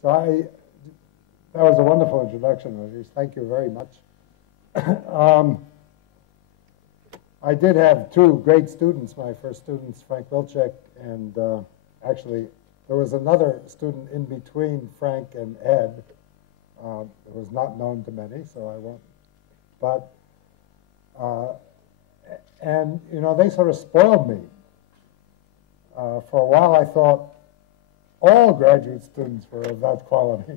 So that was a wonderful introduction, Rajesh. Thank you very much. I did have two great students, my first students, Frank Wilczek, and actually there was another student in between Frank and Ed. It was not known to many, so I won't. But, and you know, they sort of spoiled me. For a while I thought all graduate students were of that quality.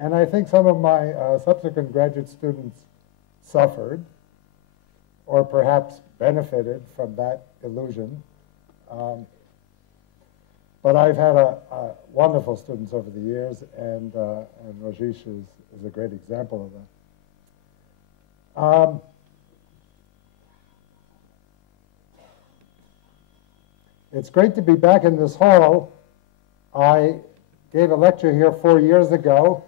And I think some of my subsequent graduate students suffered, or perhaps benefited from that illusion. But I've had wonderful students over the years, and Rajesh is a great example of that. It's great to be back in this hall. I gave a lecture here 4 years ago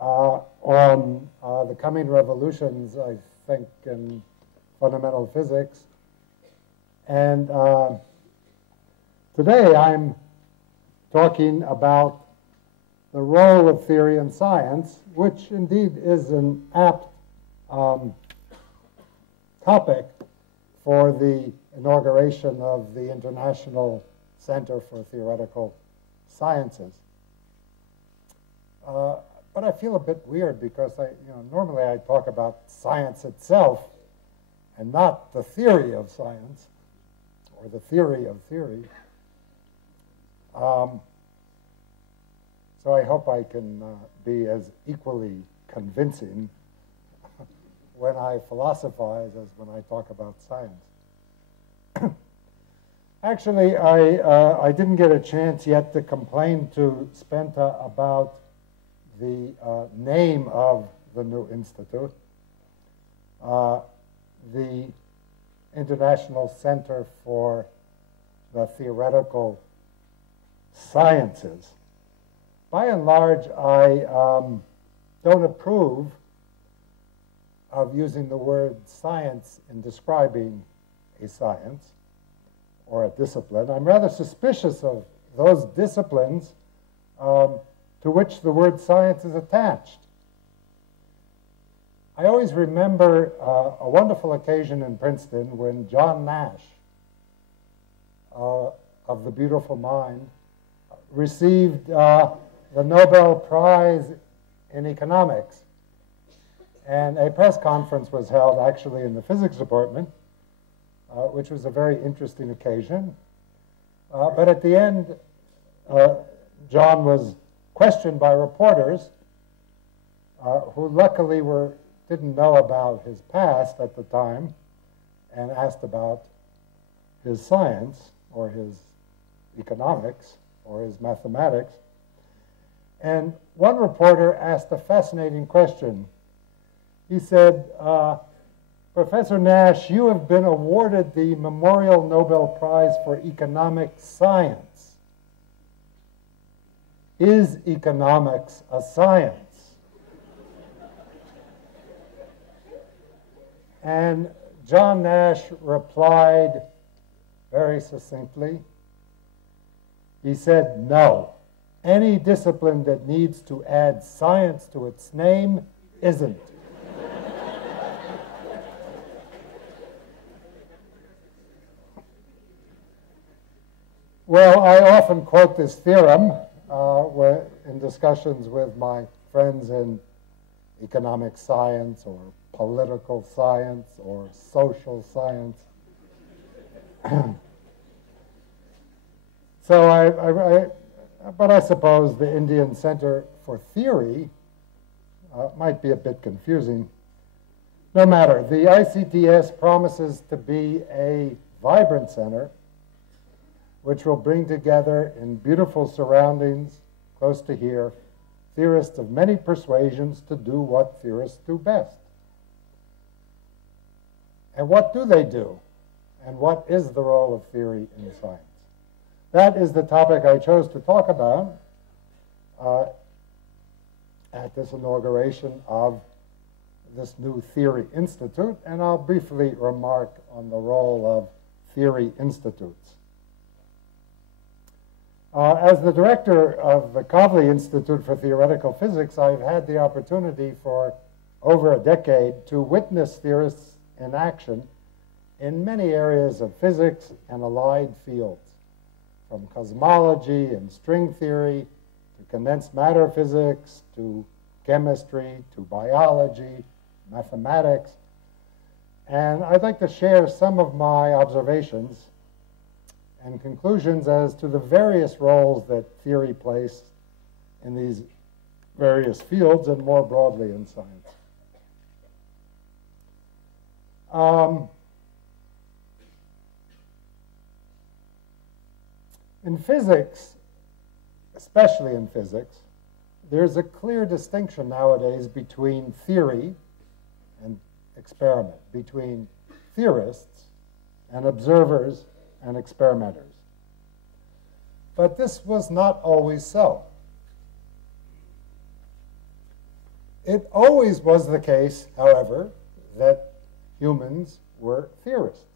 on the coming revolutions, I think, in fundamental physics. And today I'm talking about the role of theory in science, which indeed is an apt topic for the inauguration of the International Center for Theoretical Sciences. But I feel a bit weird because normally I talk about science itself and not the theory of science or the theory of theory. So I hope I can be as equally convincing when I philosophize as when I talk about science. Actually, I didn't get a chance yet to complain to Spenta about the name of the new institute, the International Center for the Theoretical Sciences. By and large, I don't approve of using the word science in describing a science or a discipline. I'm rather suspicious of those disciplines to which the word science is attached. I always remember a wonderful occasion in Princeton when John Nash of The Beautiful Mind received the Nobel Prize in economics. And a press conference was held actually in the physics department, which was a very interesting occasion. But at the end, John was questioned by reporters who luckily didn't know about his past at the time and asked about his science or his economics or his mathematics. And one reporter asked a fascinating question. He said, Professor Nash, you have been awarded the Memorial Nobel Prize for Economic Science. Is economics a science? And John Nash replied very succinctly. He said, no. Any discipline that needs to add science to its name isn't. Well, I often quote this theorem in discussions with my friends in economic science or political science or social science. So but I suppose the Indian Center for Theory might be a bit confusing. No matter, the ICTS promises to be a vibrant center which will bring together in beautiful surroundings, close to here, theorists of many persuasions to do what theorists do best. And what do they do? And what is the role of theory in science? That is the topic I chose to talk about at this inauguration of this new Theory Institute, and I'll briefly remark on the role of theory institutes. As the director of the Kavli Institute for Theoretical Physics, I've had the opportunity for over a decade to witness theorists in action in many areas of physics and allied fields, from cosmology and string theory to condensed matter physics to chemistry to biology, mathematics. And I'd like to share some of my observations and conclusions as to the various roles that theory plays in these various fields and more broadly in science. In physics, especially in physics, there's a clear distinction nowadays between theory and experiment, between theorists and observers and experimenters. But this was not always so. It always was the case, however, that humans were theorists.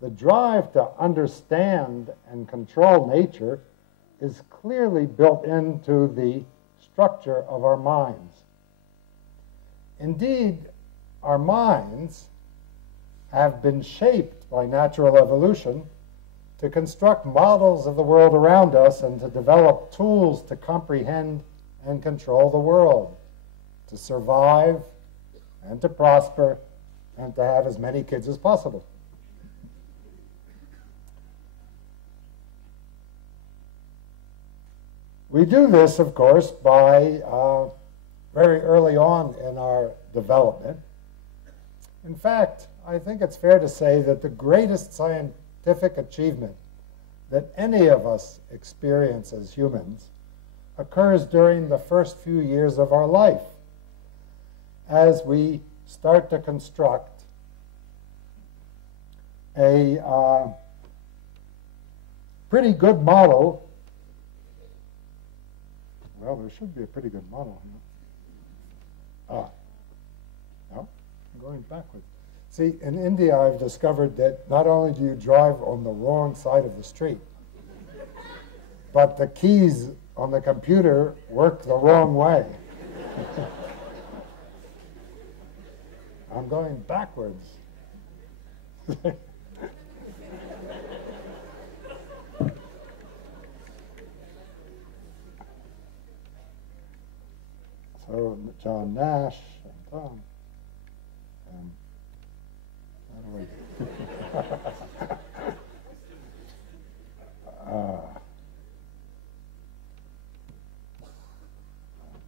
The drive to understand and control nature is clearly built into the structure of our minds. Indeed, our minds have been shaped by natural evolution to construct models of the world around us and to develop tools to comprehend and control the world, to survive and to prosper and to have as many kids as possible. We do this, of course, by very early on in our development. In fact, I think it's fair to say that the greatest scientific achievement that any of us experience as humans occurs during the first few years of our life, as we start to construct a pretty good model. Well, there should be a pretty good model here. No, I'm going backwards. See, in India, I've discovered that not only do you drive on the wrong side of the street, but the keys on the computer work the wrong way. I'm going backwards. So John Nash and Tom.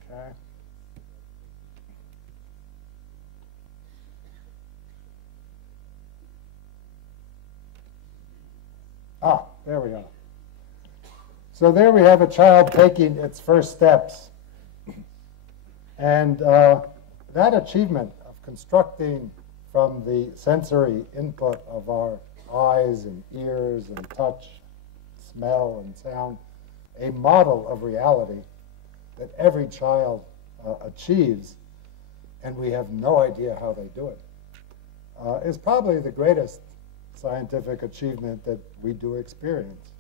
Okay. There we are. So there we have a child taking its first steps. And that achievement of constructing from the sensory input of our eyes and ears and touch, smell and sound, a model of reality that every child achieves, and we have no idea how they do it, is probably the greatest scientific achievement that we do experience.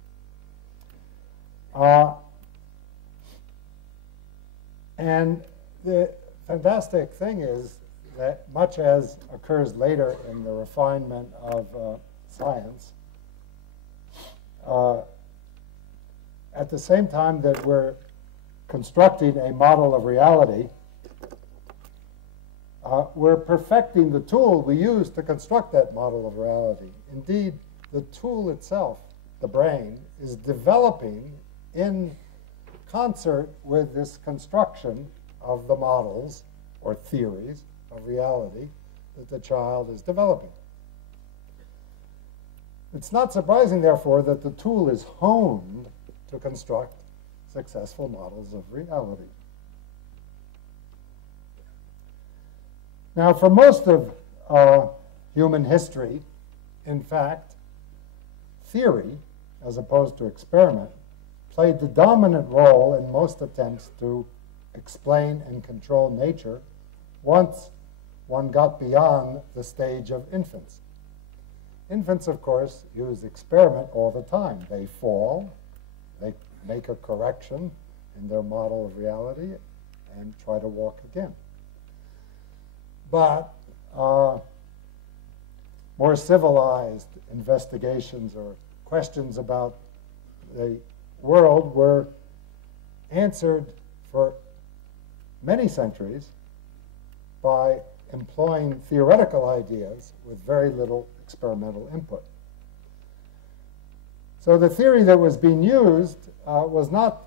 And the fantastic thing is that much as occurs later in the refinement of science, at the same time that we're constructing a model of reality, we're perfecting the tool we use to construct that model of reality. Indeed, the tool itself, the brain, is developing in concert with this construction of the models or theories of reality that the child is developing. It's not surprising, therefore, that the tool is honed to construct successful models of reality. Now, for most of human history, in fact, theory, as opposed to experiment, played the dominant role in most attempts to explain and control nature once one got beyond the stage of infants. Infants, of course, use experiment all the time. They fall, they make a correction in their model of reality and try to walk again. But more civilized investigations or questions about the world were answered for many centuries by employing theoretical ideas with very little experimental input. So the theory that was being used was not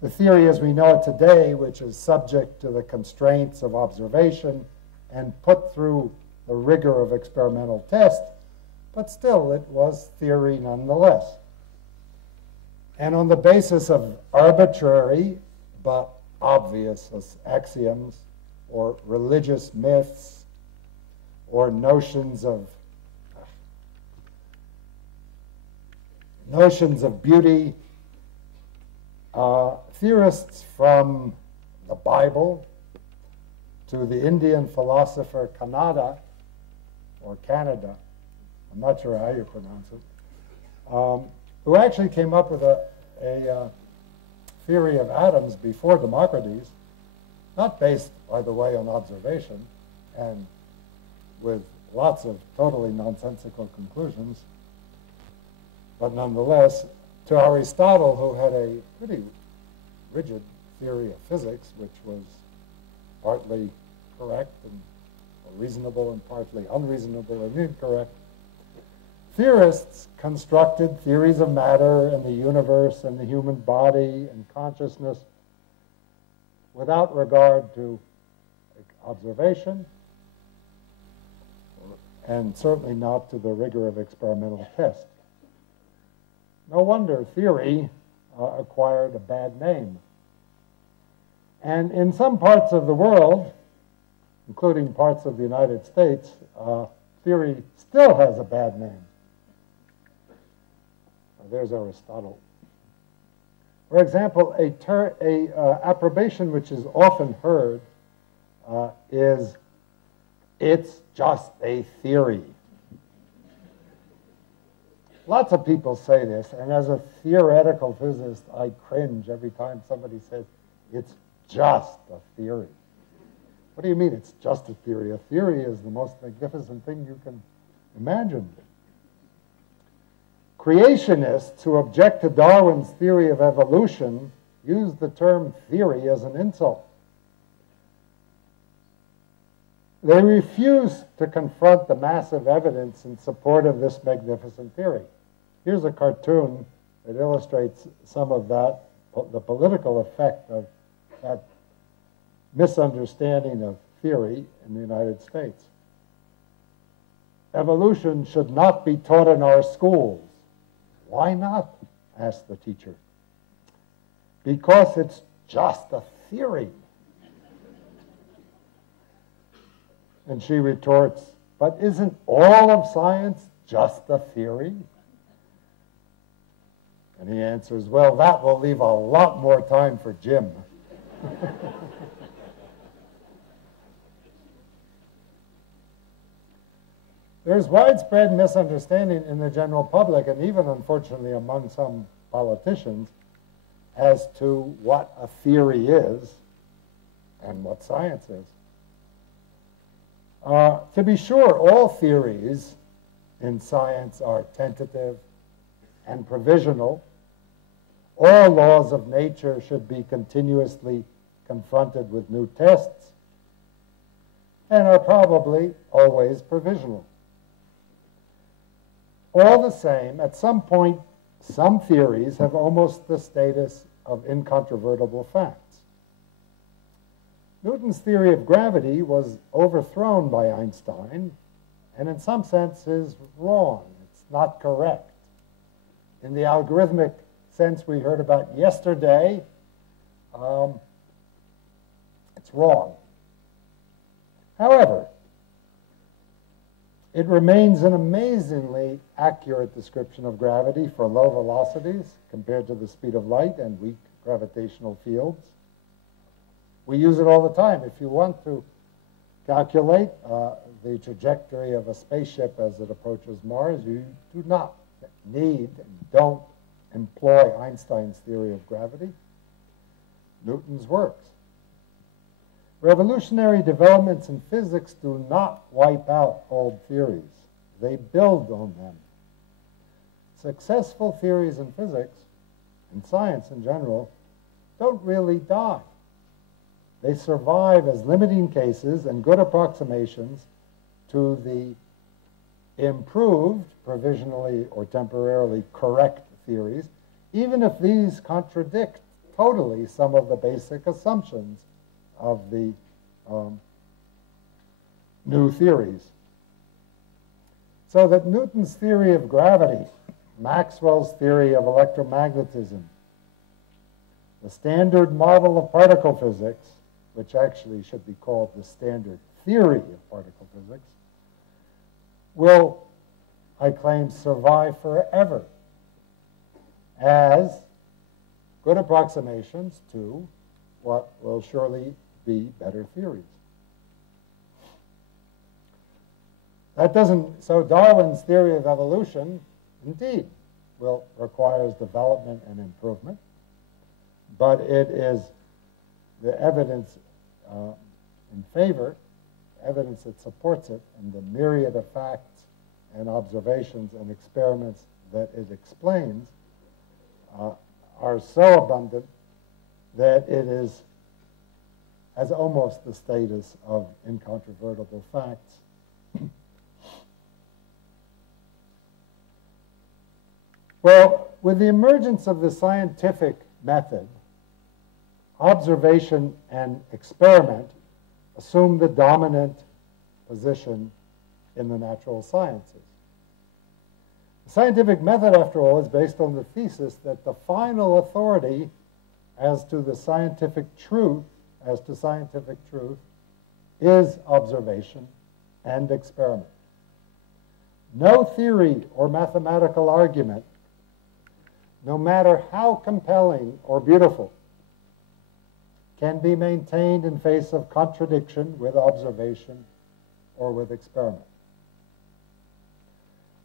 the theory as we know it today, which is subject to the constraints of observation and put through the rigor of experimental test, but still it was theory nonetheless. And on the basis of arbitrary but obvious axioms or religious myths or notions of beauty, theorists from the Bible to the Indian philosopher Kanada, or Canada, I'm not sure how you pronounce it, who actually came up with a theory of atoms before Democritus, not based, by the way, on observation, and with lots of totally nonsensical conclusions, but nonetheless, to Aristotle, who had a pretty rigid theory of physics, which was partly correct and reasonable and partly unreasonable and incorrect, theorists constructed theories of matter and the universe and the human body and consciousness without regard to observation and certainly not to the rigor of experimental test. No wonder theory acquired a bad name. And in some parts of the world, including parts of the United States, theory still has a bad name. There's Aristotle. For example, a approbation which is often heard is, it's just a theory. Lots of people say this, and as a theoretical physicist, I cringe every time somebody says, it's just a theory. What do you mean it's just a theory? A theory is the most magnificent thing you can imagine. Creationists who object to Darwin's theory of evolution use the term theory as an insult. They refuse to confront the massive evidence in support of this magnificent theory. Here's a cartoon that illustrates some of that, the political effect of that misunderstanding of theory in the United States. Evolution should not be taught in our schools. Why not? Asked the teacher. Because it's just a theory. And she retorts, but isn't all of science just a theory? And he answers, well, that will leave a lot more time for Jim. There's widespread misunderstanding in the general public, and even, unfortunately, among some politicians, as to what a theory is and what science is. To be sure, all theories in science are tentative and provisional. All laws of nature should be continuously confronted with new tests and are probably always provisional. All the same, at some point, some theories have almost the status of incontrovertible facts. Newton's theory of gravity was overthrown by Einstein, and in some sense is wrong. It's not correct. In the algorithmic sense we heard about yesterday, it's wrong. However, it remains an amazingly accurate description of gravity for low velocities compared to the speed of light and weak gravitational fields. We use it all the time. If you want to calculate the trajectory of a spaceship as it approaches Mars, you do not need and don't employ Einstein's theory of gravity, Newton's works. Revolutionary developments in physics do not wipe out old theories. They build on them. Successful theories in physics, and science in general, don't really die. They survive as limiting cases and good approximations to the improved, provisionally or temporarily correct theories, even if these contradict totally some of the basic assumptions of the new theories. So that Newton's theory of gravity, Maxwell's theory of electromagnetism, the standard model of particle physics, which actually should be called the standard theory of particle physics, will, I claim, survive forever as good approximations to what will surely be better theories. That doesn't, so Darwin's theory of evolution, indeed, requires development and improvement, but it is the evidence in favor, evidence that supports it, and the myriad of facts and observations and experiments that it explains are so abundant that it has almost the status of incontrovertible facts. Well, with the emergence of the scientific method, observation and experiment assume the dominant position in the natural sciences. The scientific method, after all, is based on the thesis that the final authority as to scientific truth is observation and experiment. No theory or mathematical argument, no matter how compelling or beautiful, can be maintained in face of contradiction with observation or with experiment.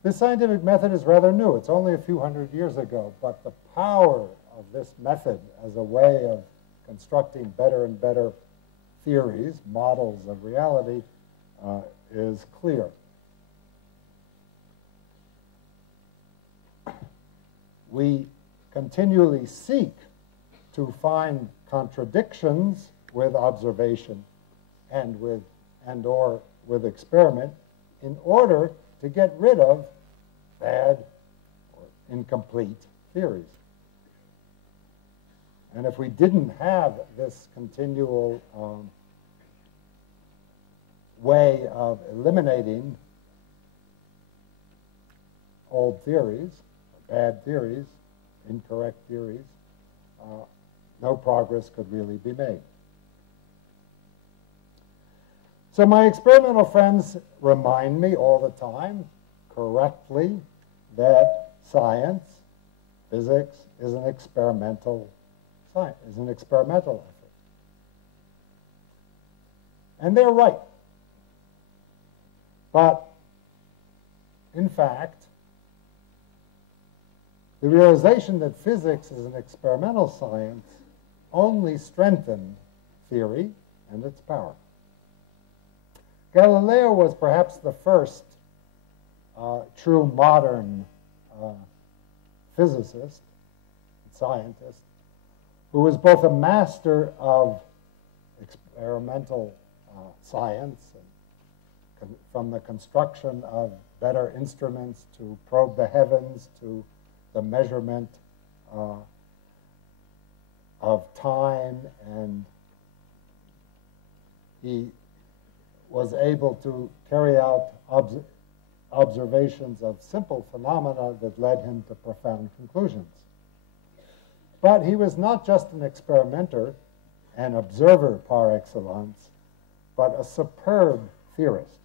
This scientific method is rather new. It's only a few hundred years ago, but the power of this method as a way of constructing better and better theories, models of reality, is clear. We continually seek to find contradictions with observation and or with experiment in order to get rid of bad or incomplete theories. And if we didn't have this continual way of eliminating old theories, bad theories, incorrect theories, no progress could really be made. So my experimental friends remind me all the time, correctly, that science, physics, is an experimental science, is an experimental effort. And they're right. But, in fact, the realization that physics is an experimental science only strengthened theory and its power. Galileo was perhaps the first true modern physicist, scientist, who was both a master of experimental science, and from the construction of better instruments to probe the heavens, to the measurement of time, and he was able to carry out observations of simple phenomena that led him to profound conclusions. But he was not just an experimenter, an observer par excellence, but a superb theorist.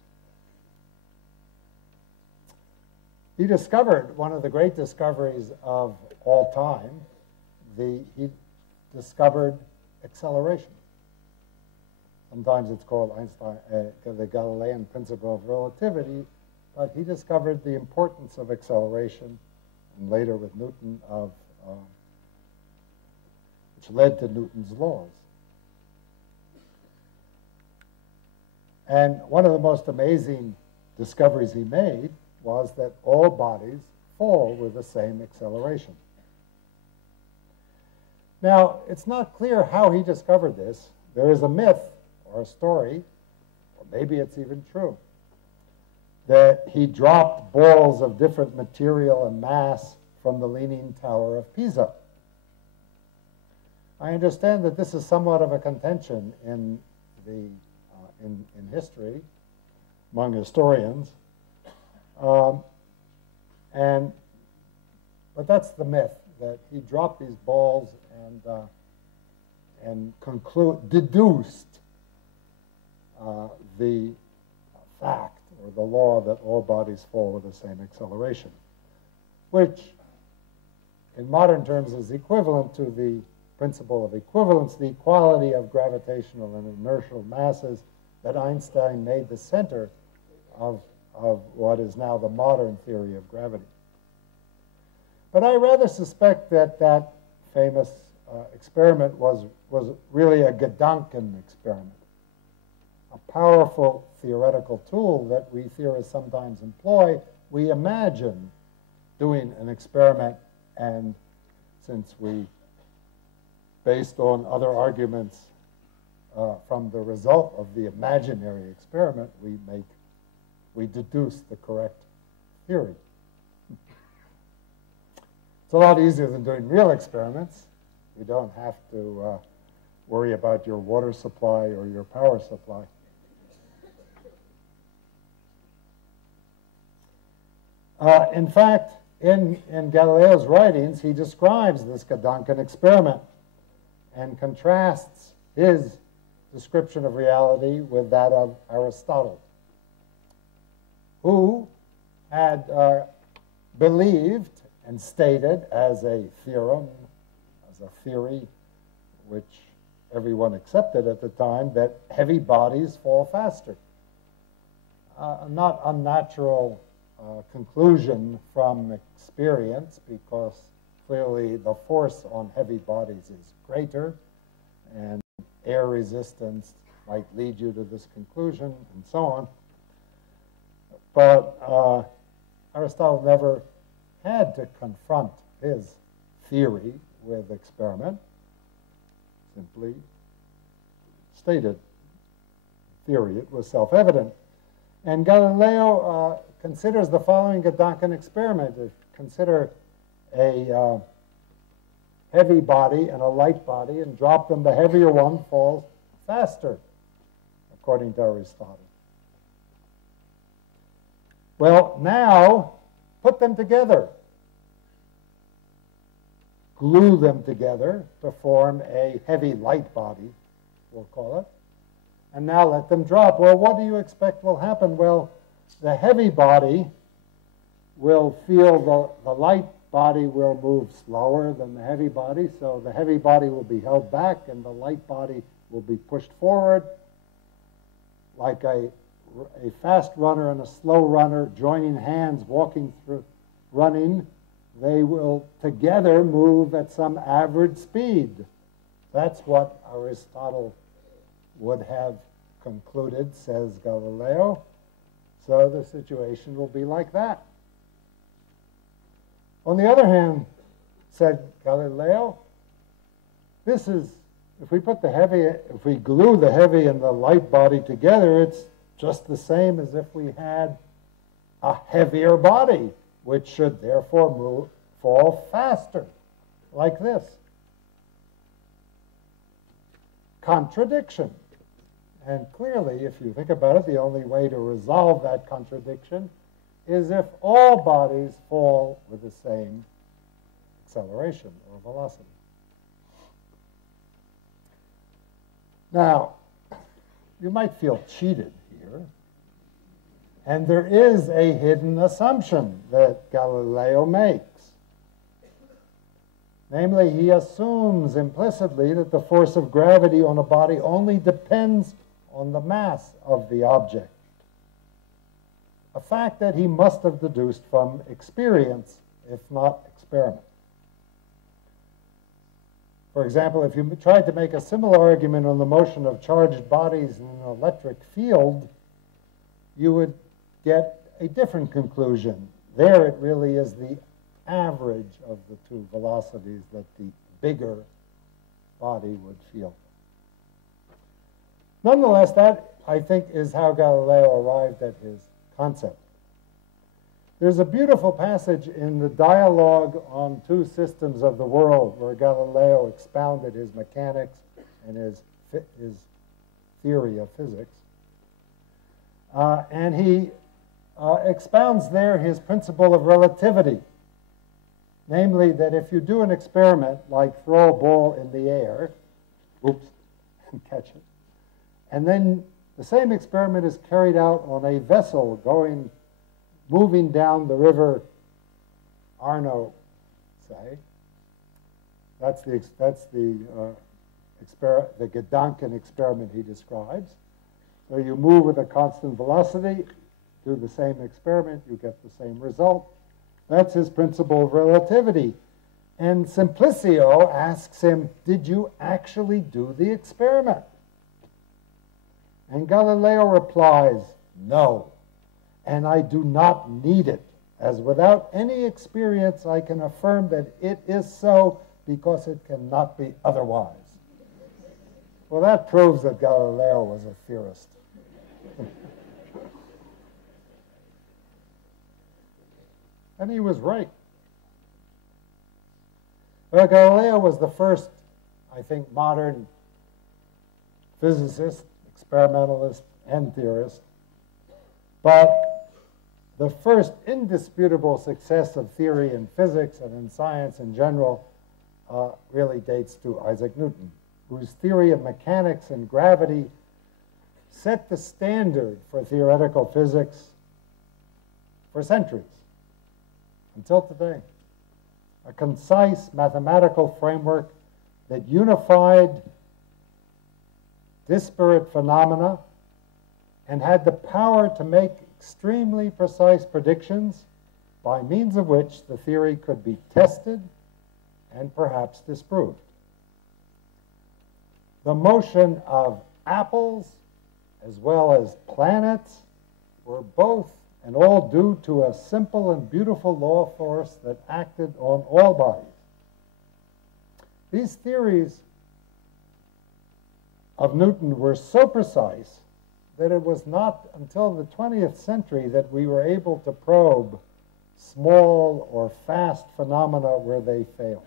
He discovered one of the great discoveries of all time. He discovered acceleration. Sometimes it's called the Galilean principle of relativity, but he discovered the importance of acceleration, and later with Newton of which led to Newton's laws. And one of the most amazing discoveries he made was that all bodies fall with the same acceleration. Now, it's not clear how he discovered this. There is a myth or a story, or maybe it's even true, that he dropped balls of different material and mass from the Leaning Tower of Pisa. I understand that this is somewhat of a contention in history among historians, but that's the myth, that he dropped these balls and deduced the fact or the law that all bodies fall with the same acceleration, which in modern terms is equivalent to the principle of equivalence, the equality of gravitational and inertial masses that Einstein made the center of what is now the modern theory of gravity. But I rather suspect that that famous experiment was really a Gedanken experiment, a powerful theoretical tool that we theorists sometimes employ. We imagine doing an experiment, and since we, based on other arguments from the result of the imaginary experiment, we deduce the correct theory. It's a lot easier than doing real experiments. You don't have to worry about your water supply or your power supply. In fact, in Galileo's writings, he describes this Gedanken experiment and contrasts his description of reality with that of Aristotle, who had believed and stated as a theorem, as a theory, which everyone accepted at the time, that heavy bodies fall faster. A not unnatural conclusion from experience, because clearly the force on heavy bodies is greater, and air resistance might lead you to this conclusion, and so on. But Aristotle never had to confront his theory with experiment, simply stated theory. It was self-evident. And Galileo considers the following Gedanken experiment. Consider a heavy body and a light body, and drop them. The heavier one falls faster, according to Aristotle. Well, now, put them together. Glue them together to form a heavy light body, we'll call it. And now let them drop. Well, what do you expect will happen? Well, the heavy body will feel the light body will move slower than the heavy body, so the heavy body will be held back and the light body will be pushed forward, like a fast runner and a slow runner joining hands, walking through, running. They will together move at some average speed. That's what Aristotle would have concluded, says Galileo. So the situation will be like that. On the other hand, said Galileo, this is, if we glue the heavy and the light body together, it's just the same as if we had a heavier body, which should therefore fall faster, like this. Contradiction. And clearly, if you think about it, the only way to resolve that contradiction is if all bodies fall with the same acceleration or velocity. Now, you might feel cheated here. And there is a hidden assumption that Galileo makes. Namely, he assumes implicitly that the force of gravity on a body only depends on the mass of the object, a fact that he must have deduced from experience, if not experiment. For example, if you tried to make a similar argument on the motion of charged bodies in an electric field, you would get a different conclusion. There it really is the average of the two velocities that the bigger body would feel. Nonetheless, that, I think, is how Galileo arrived at his concept. There's a beautiful passage in the Dialogue on Two Systems of the World where Galileo expounded his mechanics and his theory of physics. And he expounds there his principle of relativity, namely that if you do an experiment like throw a ball in the air, oops, and catch it, and then the same experiment is carried out on a vessel moving down the river Arno, say. That's the Gedanken experiment he describes. So you move with a constant velocity, do the same experiment, you get the same result. That's his principle of relativity. And Simplicio asks him, did you actually do the experiment? And Galileo replies, no, and I do not need it, as without any experience I can affirm that it is so because it cannot be otherwise. Well, that proves that Galileo was a theorist. And he was right. Well, Galileo was the first, I think, modern physicist, experimentalist, and theorist. But the first indisputable success of theory in physics and in science in general really dates to Isaac Newton, whose theory of mechanics and gravity set the standard for theoretical physics for centuries, until today. A concise mathematical framework that unified disparate phenomena and had the power to make extremely precise predictions by means of which the theory could be tested and perhaps disproved. The motion of apples as well as planets were both and all due to a simple and beautiful law force that acted on all bodies. These theories of Newton were so precise that it was not until the 20th century that we were able to probe small or fast phenomena where they failed.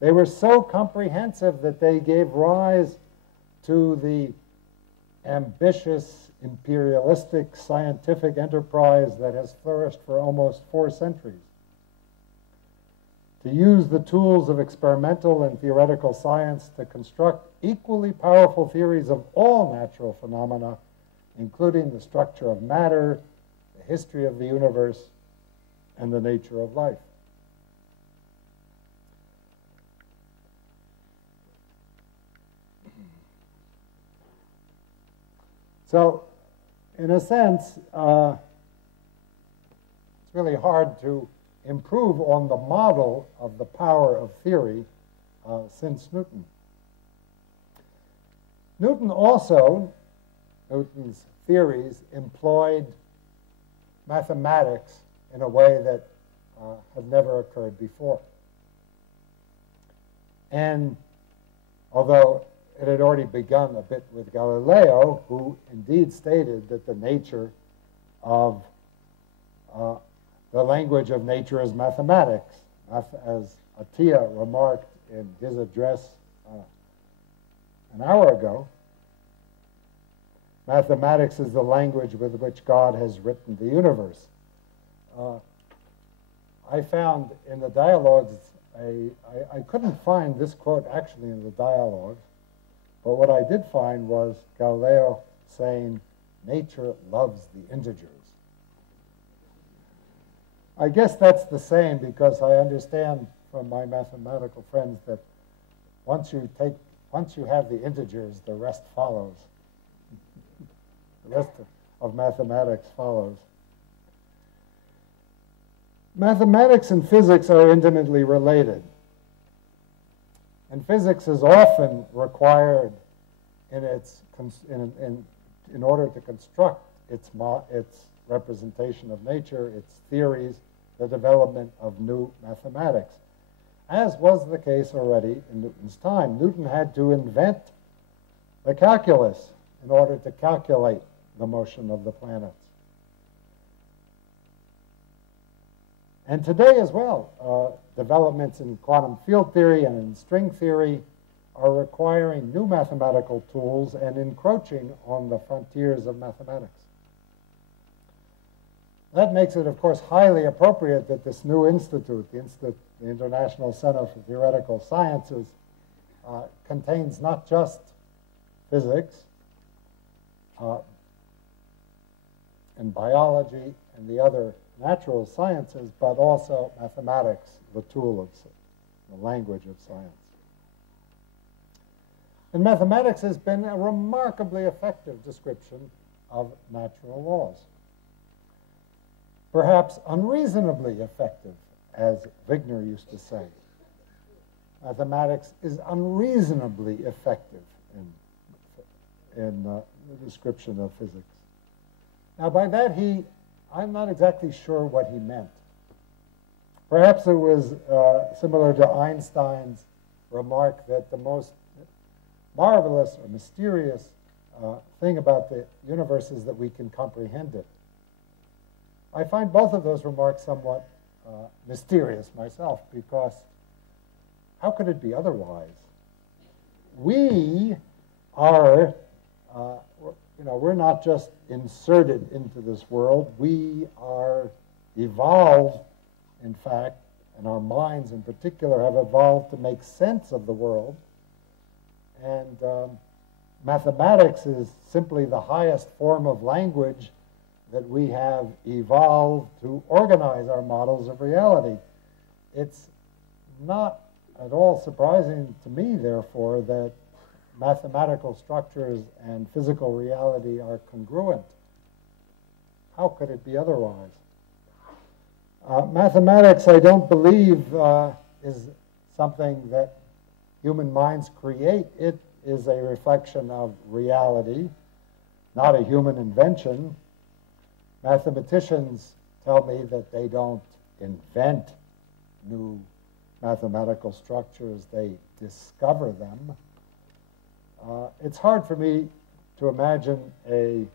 They were so comprehensive that they gave rise to the ambitious, imperialistic scientific enterprise that has flourished for almost 4 centuries. To use the tools of experimental and theoretical science to construct equally powerful theories of all natural phenomena, including the structure of matter, the history of the universe, and the nature of life. So, in a sense, it's really hard to improve on the model of the power of theory since Newton. Newton's theories employed mathematics in a way that had never occurred before. And although it had already begun a bit with Galileo, who indeed stated that the nature of the language of nature is mathematics, as Atiyah remarked in his address an hour ago. Mathematics is the language with which God has written the universe. I found in the dialogues, I couldn't find this quote actually in the dialogues, but what I did find was Galileo saying, nature loves the integers. I guess that's the same because I understand from my mathematical friends that once you have the integers, the rest follows. The rest of mathematics follows. Mathematics and physics are intimately related. And physics is often required in order to construct its representation of nature, its theories, the development of new mathematics, as was the case already in Newton's time. Newton had to invent the calculus in order to calculate the motion of the planets. And today as well, developments in quantum field theory and in string theory are requiring new mathematical tools and encroaching on the frontiers of mathematics. That makes it, of course, highly appropriate that this new institute, the International Center for Theoretical Sciences, contains not just physics and biology and the other natural sciences, but also mathematics, the tool of the language of science. And mathematics has been a remarkably effective description of natural laws. Perhaps unreasonably effective, as Wigner used to say. Mathematics is unreasonably effective in the description of physics. Now, by that, I'm not exactly sure what he meant. Perhaps it was similar to Einstein's remark that the most marvelous or mysterious thing about the universe is that we can comprehend it. I find both of those remarks somewhat mysterious myself, because how could it be otherwise? We are, we're not just inserted into this world. We are evolved, in fact, and our minds in particular have evolved to make sense of the world. And mathematics is simply the highest form of language that we have evolved to organize our models of reality. It's not at all surprising to me, therefore, that mathematical structures and physical reality are congruent. How could it be otherwise? Mathematics, I don't believe, is something that human minds create. It is a reflection of reality, not a human invention. Mathematicians tell me that they don't invent new mathematical structures, they discover them. It's hard for me to imagine a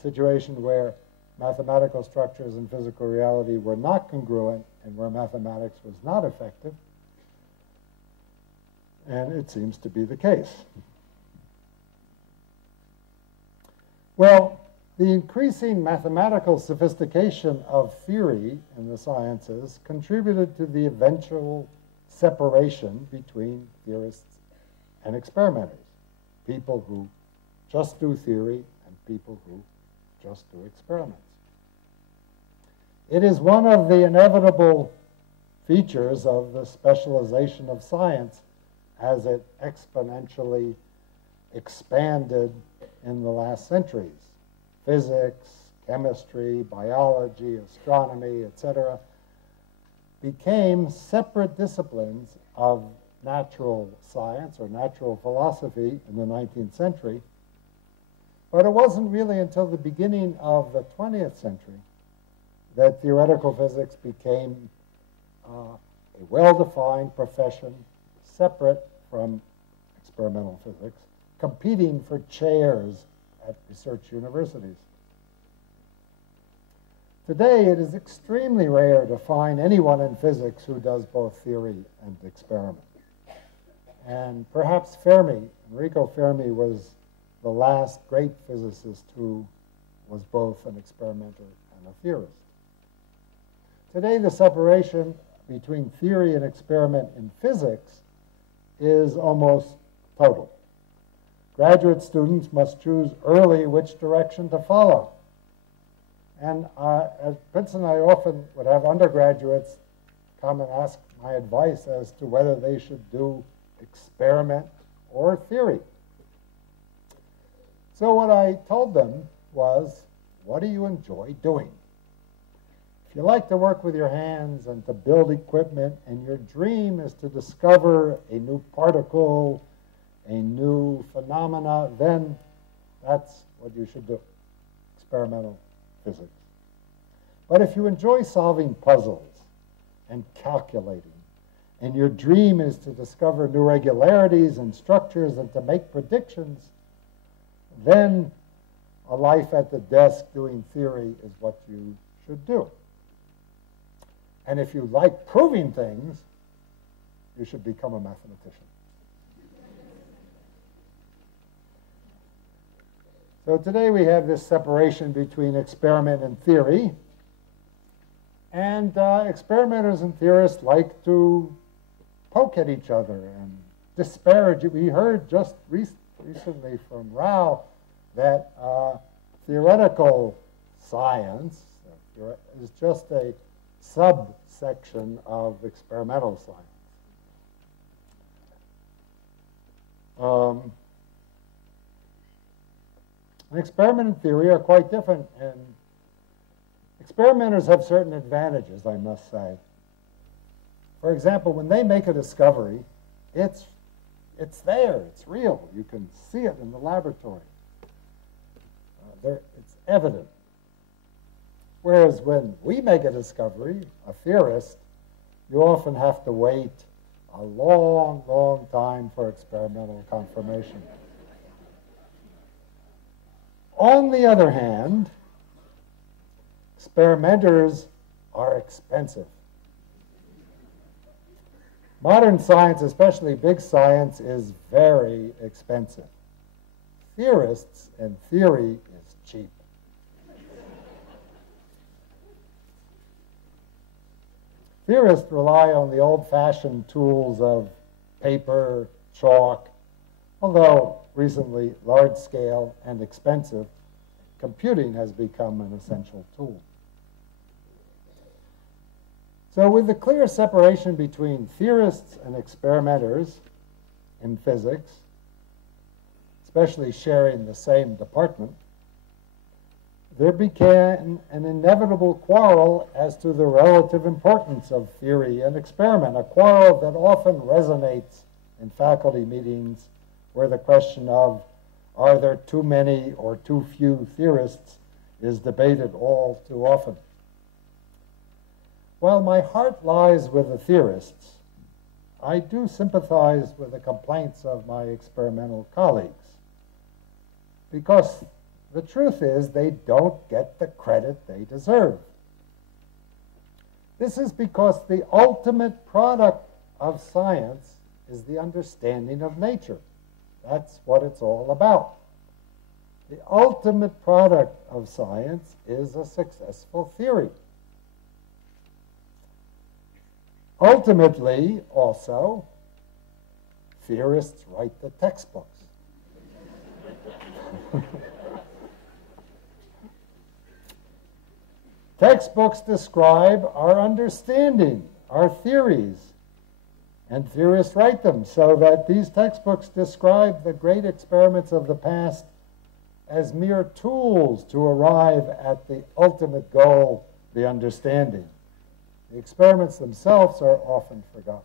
situation where mathematical structures and physical reality were not congruent and where mathematics was not effective. And it seems to be the case. Well, the increasing mathematical sophistication of theory in the sciences contributed to the eventual separation between theorists and experimenters, people who just do theory and people who just do experiments. It is one of the inevitable features of the specialization of science as it exponentially expanded in the last centuries. Physics, chemistry, biology, astronomy, etc., became separate disciplines of natural science or natural philosophy in the 19th century. But it wasn't really until the beginning of the 20th century that theoretical physics became a well-defined profession separate from experimental physics, competing for chairs at research universities. Today, it is extremely rare to find anyone in physics who does both theory and experiment. And perhaps Enrico Fermi was the last great physicist who was both an experimenter and a theorist. Today, the separation between theory and experiment in physics is almost total. Graduate students must choose early which direction to follow. And as Princeton, I often would have undergraduates come and ask my advice as to whether they should do experiment or theory. So what I told them was, what do you enjoy doing? If If you like to work with your hands and to build equipment, and your dream is to discover a new particle, a new phenomena, then that's what you should do, experimental physics. But if you enjoy solving puzzles and calculating, and your dream is to discover new regularities and structures and to make predictions, then a life at the desk doing theory is what you should do. And if you like proving things, you should become a mathematician. So today we have this separation between experiment and theory. And experimenters and theorists like to poke at each other and disparage it. We heard just recently from Rao that theoretical science is just a subsection of experimental science. And experiment and theory are quite different, and experimenters have certain advantages, I must say. For example, when they make a discovery, it's there, it's real. You can see it in the laboratory. It's evident. Whereas when we make a discovery, a theorist, you often have to wait a long, long time for experimental confirmation. On the other hand, experimenters are expensive. Modern science, especially big science, is very expensive. Theorists and theory is cheap. Theorists rely on the old-fashioned tools of paper, chalk, although recently large-scale and expensive, computing has become an essential tool. So with the clear separation between theorists and experimenters in physics, especially sharing the same department, there became an inevitable quarrel as to the relative importance of theory and experiment, a quarrel that often resonates in faculty meetings where the question of are there too many or too few theorists is debated all too often. While my heart lies with the theorists, I do sympathize with the complaints of my experimental colleagues, because the truth is they don't get the credit they deserve. This is because the ultimate product of science is the understanding of nature. That's what it's all about. The ultimate product of science is a successful theory. Ultimately, also, theorists write the textbooks. Textbooks describe our understanding, our theories, and theorists write them so that these textbooks describe the great experiments of the past as mere tools to arrive at the ultimate goal, the understanding. The experiments themselves are often forgotten.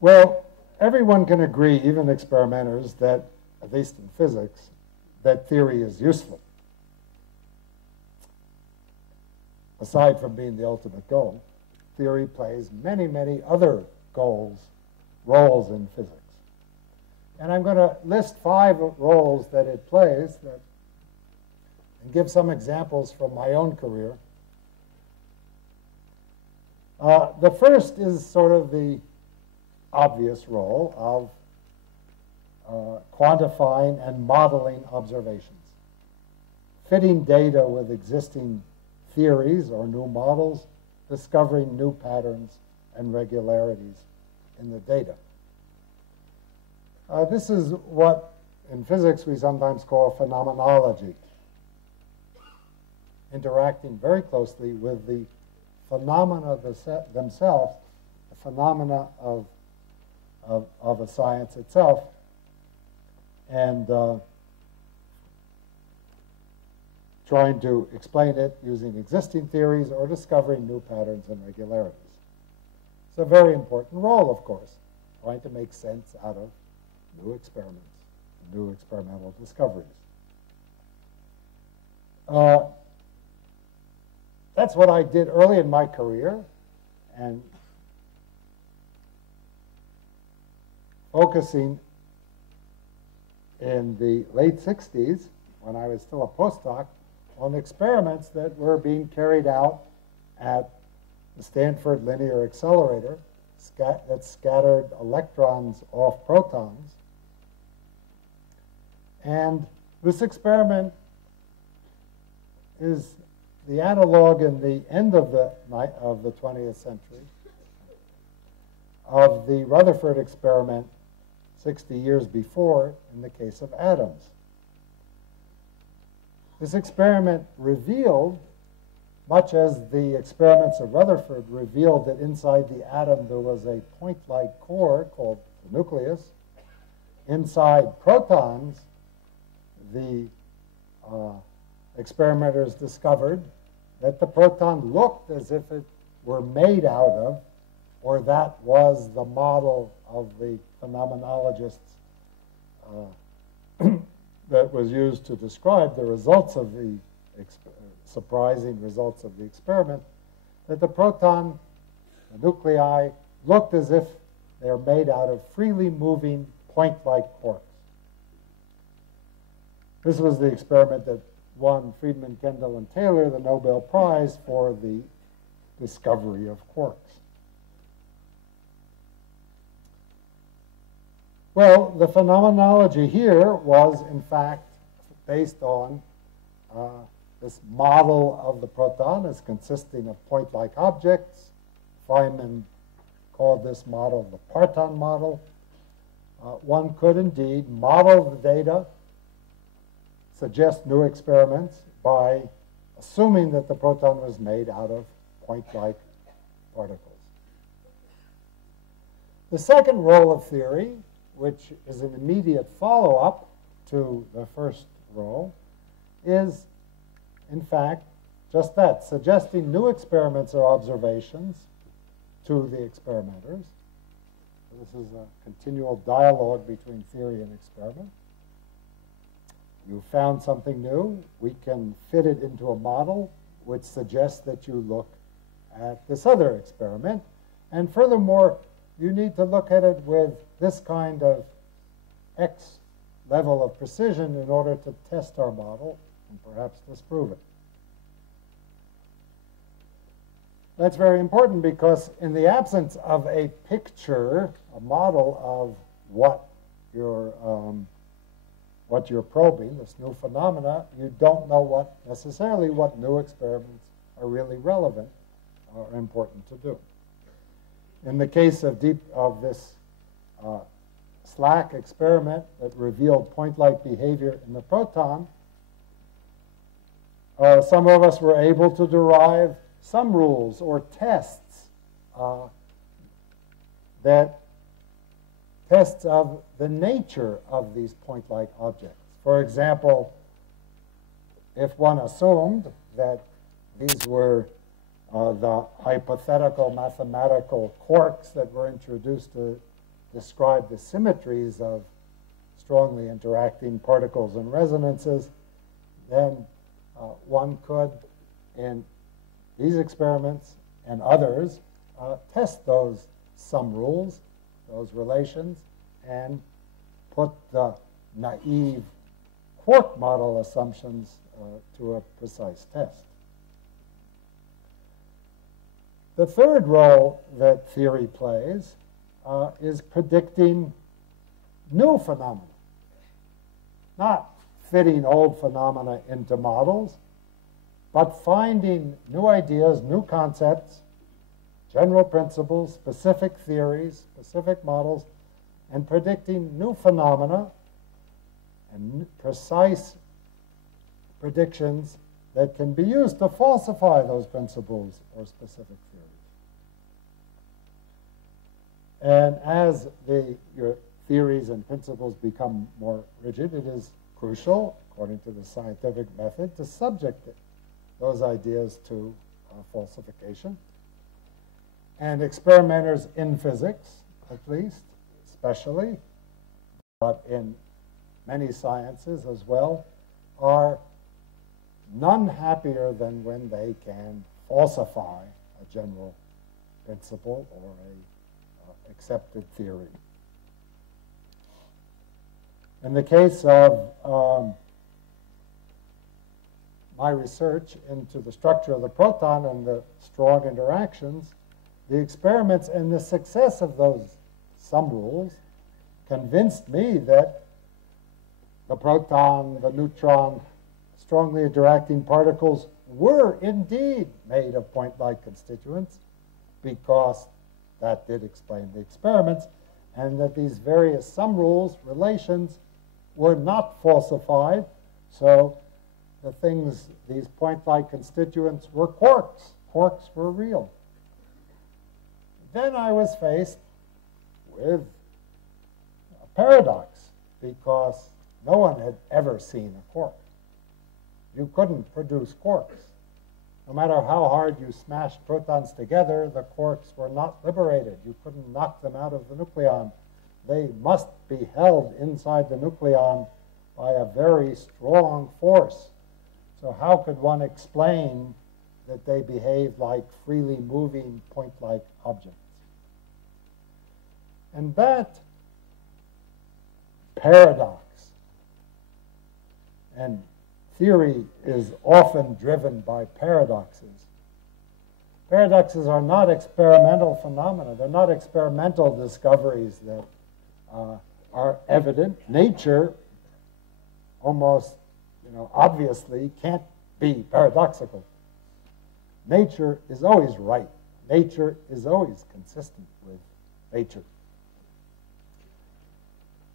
Well, everyone can agree, even experimenters, that, at least in physics, that theory is useful. Aside from being the ultimate goal, theory plays many, many other roles in physics. And I'm going to list 5 roles that it plays and give some examples from my own career. The first is sort of the obvious role of quantifying and modeling observations, fitting data with existing theories or new models, discovering new patterns and regularities in the data. This is what in physics we sometimes call phenomenology, interacting very closely with the phenomena themselves, the phenomena of a science itself. And trying to explain it using existing theories or discovering new patterns and regularities. It's a very important role, of course, trying to make sense out of new experiments, new experimental discoveries. That's what I did early in my career, and focusing in the late 60s, when I was still a postdoc, on experiments that were being carried out at the Stanford Linear Accelerator that scattered electrons off protons. And this experiment is the analog in the end of the 20th century of the Rutherford experiment 60 years before in the case of atoms. This experiment revealed, much as the experiments of Rutherford revealed, that inside the atom there was a point-like core called the nucleus. Inside protons, the experimenters discovered that the proton looked as if it were made out of, or that was the model of the phenomenologists that was used to describe the results of the surprising results of the experiment, that the proton, the nuclei, looked as if they are made out of freely moving point-like quarks. This was the experiment that won Friedman, Kendall, and Taylor the Nobel Prize for the discovery of quarks. Well, the phenomenology here was, in fact, based on this model of the proton as consisting of point-like objects. Feynman called this model the Parton model. One could indeed model the data, suggest new experiments by assuming that the proton was made out of point-like particles. The second role of theory, which is an immediate follow-up to the first role, is, in fact, just that, suggesting new experiments or observations to the experimenters. So this is a continual dialogue between theory and experiment. You found something new. We can fit it into a model which suggests that you look at this other experiment. And furthermore, you need to look at it with this kind of X level of precision in order to test our model and perhaps disprove it. That's very important because in the absence of a picture, a model of what you're probing, this new phenomena, you don't know necessarily what new experiments are really relevant or important to do. In the case of this SLAC experiment that revealed point-like behavior in the proton, some of us were able to derive some rules or tests tests of the nature of these point-like objects. For example, if one assumed that these were the hypothetical mathematical quarks that were introduced to describe the symmetries of strongly interacting particles and resonances, then one could, in these experiments and others, test those sum rules, those relations, and put the naive quark model assumptions to a precise test. The third role that theory plays is predicting new phenomena, not fitting old phenomena into models, but finding new ideas, new concepts, general principles, specific theories, specific models, and predicting new phenomena and precise predictions that can be used to falsify those principles or specific theories. And as your theories and principles become more rigid, it is crucial, according to the scientific method, to subject those ideas to falsification. And experimenters in physics, at least, especially, but in many sciences as well, are none happier than when they can falsify a general principle or a accepted theory. In the case of my research into the structure of the proton and the strong interactions, the experiments and the success of those sum rules convinced me that the proton, the neutron, strongly interacting particles were indeed made of point-like constituents, because that did explain the experiments, and that these various sum rules, relations, were not falsified. So the things, these point-like constituents, were quarks. Quarks were real. Then I was faced with a paradox, because no one had ever seen a quark. You couldn't produce quarks. No matter how hard you smashed protons together, the quarks were not liberated. You couldn't knock them out of the nucleon. They must be held inside the nucleon by a very strong force. So how could one explain that they behave like freely moving point-like objects? And that paradox, and theory is often driven by paradoxes. Paradoxes are not experimental phenomena. They're not experimental discoveries that are evident. Nature almost, obviously can't be paradoxical. Nature is always right. Nature is always consistent with nature.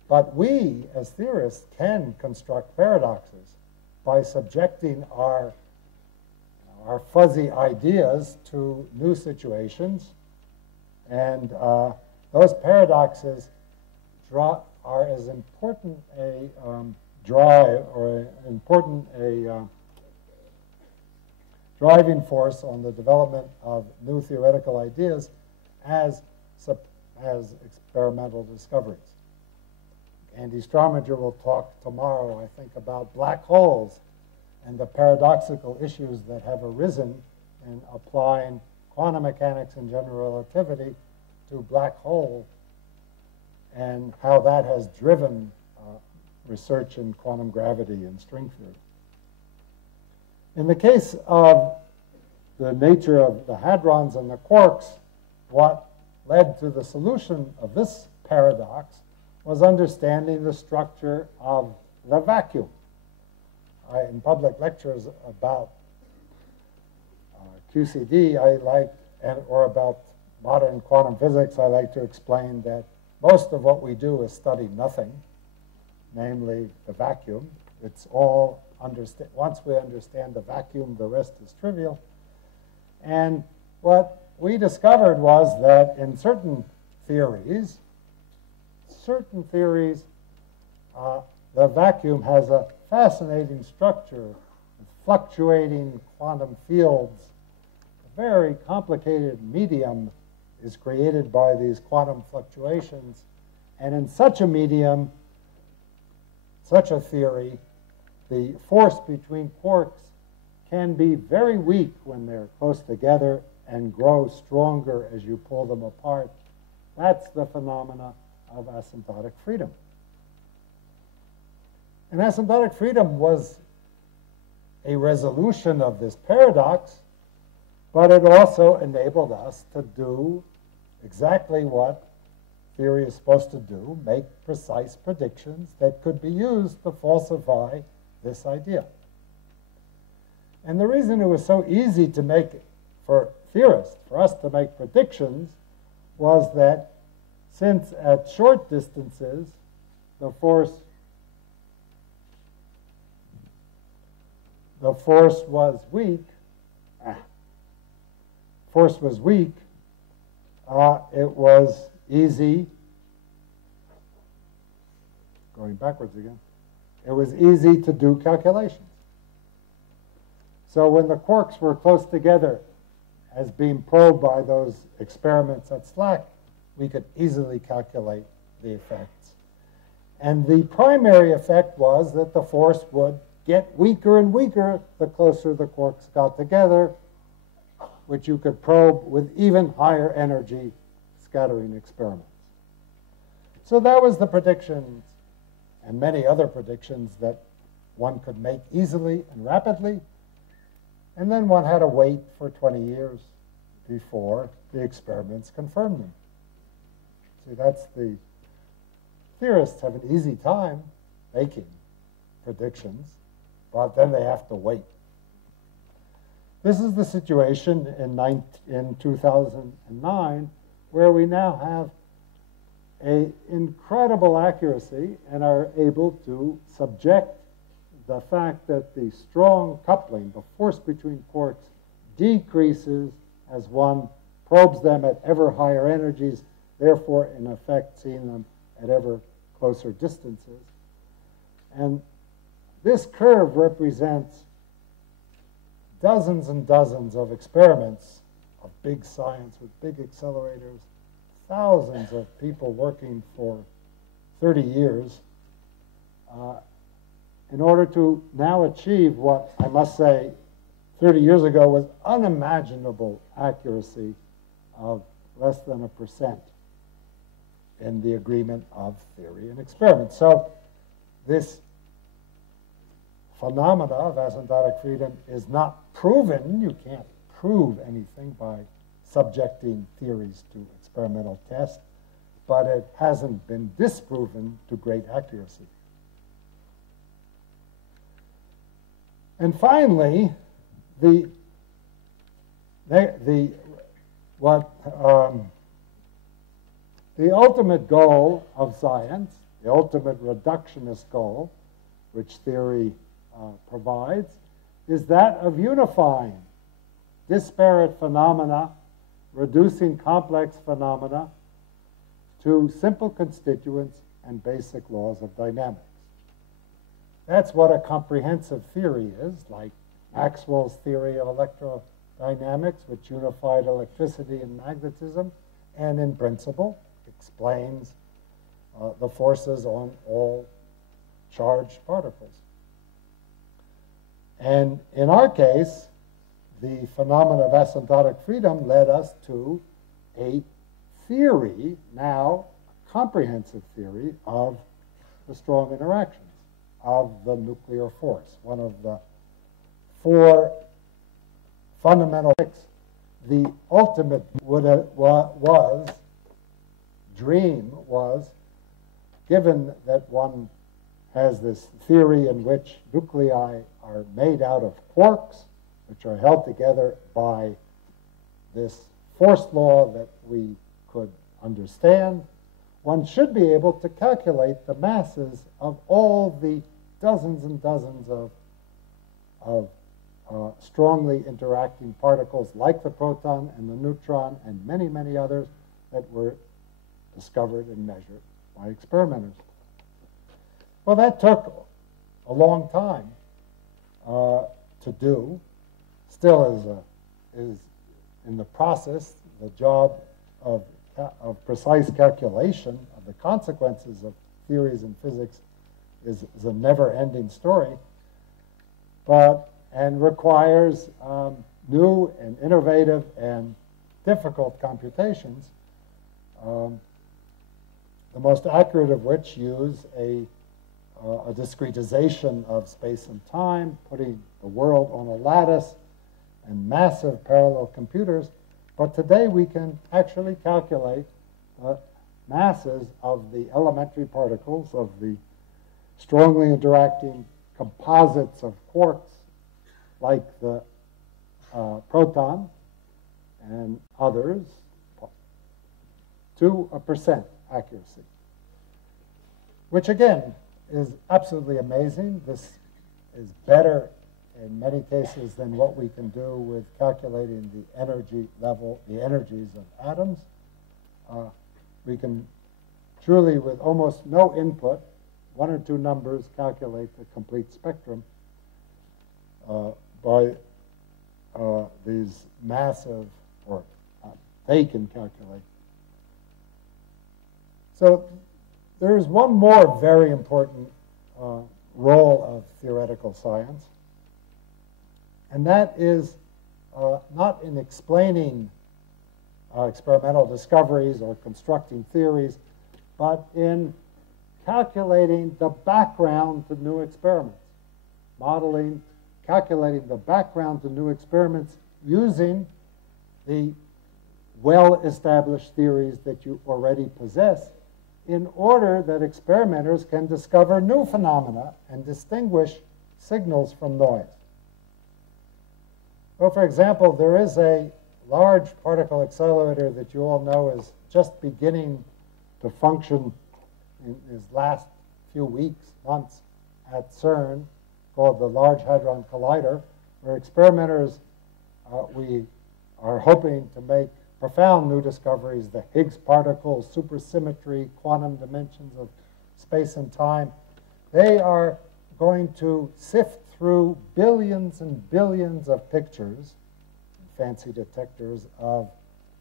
But we, as theorists, can construct paradoxes by subjecting our fuzzy ideas to new situations. And those paradoxes are as important a driving force on the development of new theoretical ideas as experimental discoveries. Andy Strominger will talk tomorrow, I think, about black holes and the paradoxical issues that have arisen in applying quantum mechanics and general relativity to black hole, and how that has driven research in quantum gravity and string theory. In the case of the nature of the hadrons and the quarks, what led to the solution of this paradox was understanding the structure of the vacuum. In public lectures about QCD, or about modern quantum physics, I like to explain that most of what we do is study nothing, namely the vacuum. It's all once we understand the vacuum, the rest is trivial. And what we discovered was that in certain theories, the vacuum has a fascinating structure with fluctuating quantum fields. A very complicated medium is created by these quantum fluctuations. And in such a medium, such a theory, the force between quarks can be very weak when they're close together and grow stronger as you pull them apart. That's the phenomena of asymptotic freedom. And asymptotic freedom was a resolution of this paradox, but it also enabled us to do exactly what theory is supposed to do, make precise predictions that could be used to falsify this idea. And the reason it was so easy to make, for theorists, for us to make predictions, was that since at short distances the force was weak, it was easy, going backwards again, it was easy to do calculations. So when the quarks were close together as being probed by those experiments at SLAC, we could easily calculate the effects. And the primary effect was that the force would get weaker and weaker the closer the quarks got together, which you could probe with even higher energy scattering experiments. So that was the predictions, and many other predictions that one could make easily and rapidly. And then one had to wait for 20 years before the experiments confirmed them. See, that's the theorists have an easy time making predictions, but then they have to wait. This is the situation in 2009, where we now have an incredible accuracy and are able to subject the fact that the strong coupling, the force between quarks, decreases as one probes them at ever higher energies, therefore, in effect, seeing them at ever closer distances. And this curve represents dozens and dozens of experiments of big science with big accelerators, thousands of people working for 30 years in order to now achieve what I must say 30 years ago was unimaginable accuracy of less than 1% in the agreement of theory and experiment. So this phenomena of asymptotic freedom is not proven. You can't prove anything by subjecting theories to experimental tests, but it hasn't been disproven to great accuracy. And finally, the ultimate goal of science, the ultimate reductionist goal, which theory provides, is that of unifying disparate phenomena, reducing complex phenomena to simple constituents and basic laws of dynamics. That's what a comprehensive theory is, like Maxwell's theory of electrodynamics, which unified electricity and magnetism, and in principle explains the forces on all charged particles. And in our case, the phenomena of asymptotic freedom led us to a theory, now a comprehensive theory, of the strong interactions, of the nuclear force, one of the four fundamental things. The ultimate dream was, given that one has this theory in which nuclei are made out of quarks, which are held together by this force law that we could understand, one should be able to calculate the masses of all the dozens and dozens of strongly interacting particles like the proton and the neutron and many, many others that were discovered and measured by experimenters. Well, that took a long time to do. Still is in the process. The job of precise calculation of the consequences of theories in physics is a never-ending story, and requires new and innovative and difficult computations, the most accurate of which use a discretization of space and time, putting the world on a lattice, and massive parallel computers. But today we can actually calculate the masses of the elementary particles, of the strongly interacting composites of quarks, like the proton and others, to 1% accuracy, which again is absolutely amazing. This is better in many cases than what we can do with calculating the energy level, the energies of atoms. We can truly, with almost no input, one or two numbers calculate the complete spectrum by these massive, or they can calculate. So there's one more very important role of theoretical science, and that is not in explaining experimental discoveries or constructing theories, but in calculating the background to new experiments, modeling, calculating the background to new experiments using the well-established theories that you already possess, in order that experimenters can discover new phenomena and distinguish signals from noise. Well, for example, there is a large particle accelerator that you all know is just beginning to function in these last few weeks, months at CERN, called the Large Hadron Collider, where experimenters, we are hoping to make profound new discoveries, the Higgs particles, supersymmetry, quantum dimensions of space and time. They are going to sift through billions and billions of pictures, fancy detectors, of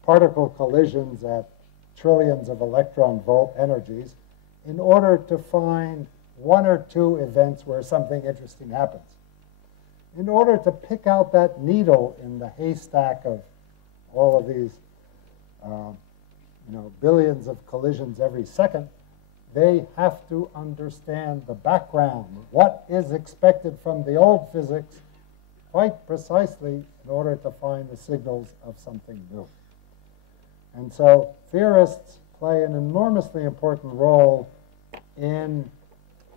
particle collisions at trillions of electron volt energies in order to find one or two events where something interesting happens. In order to pick out that needle in the haystack of all of these billions of collisions every second, they have to understand the background, what is expected from the old physics, quite precisely in order to find the signals of something new. And so theorists play an enormously important role in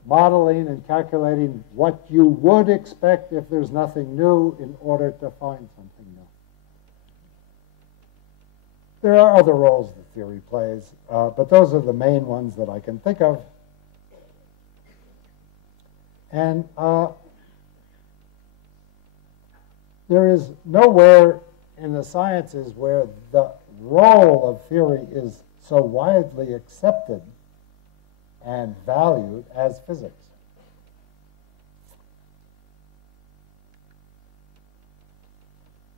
modeling and calculating what you would expect if there's nothing new in order to find something new. There are other roles that theory plays, but those are the main ones that I can think of. And there is nowhere in the sciences where the role of theory is so widely accepted and valued as physics.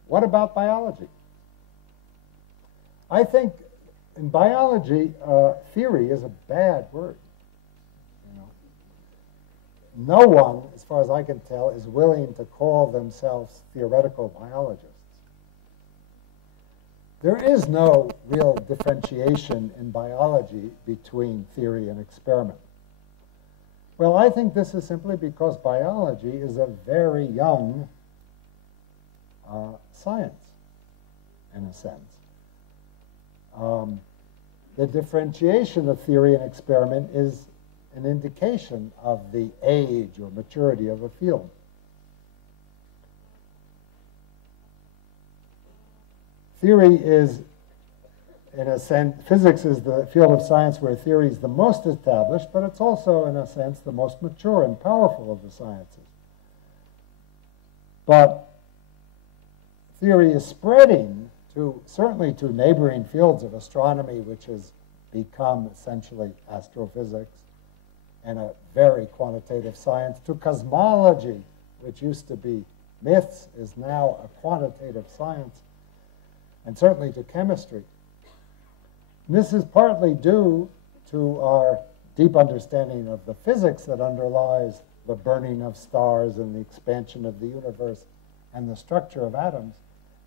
What about biology? I think in biology, theory is a bad word. No one, as far as I can tell, is willing to call themselves theoretical biologists. There is no real differentiation in biology between theory and experiment. Well, I think this is simply because biology is a very young science, in a sense. The differentiation of theory and experiment is an indication of the age or maturity of a field. Theory is, in a sense, physics is the field of science where theory is the most established, but it's also, in a sense, the most mature and powerful of the sciences. But theory is spreading certainly to neighboring fields of astronomy, which has become essentially astrophysics and a very quantitative science, to cosmology, which used to be myths, is now a quantitative science, and certainly to chemistry. And this is partly due to our deep understanding of the physics that underlies the burning of stars and the expansion of the universe and the structure of atoms,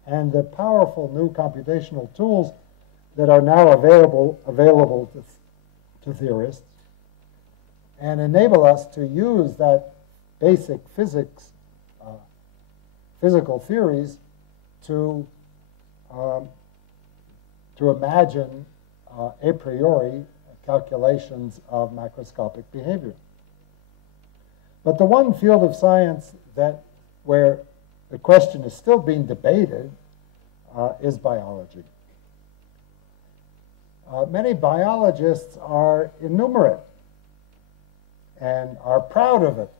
and the powerful new computational tools that are now available to theorists, and enable us to use that basic physics, physical theories, to imagine a priori calculations of macroscopic behavior. But the one field of science where the question is still being debated is biology. Many biologists are innumerate and are proud of it.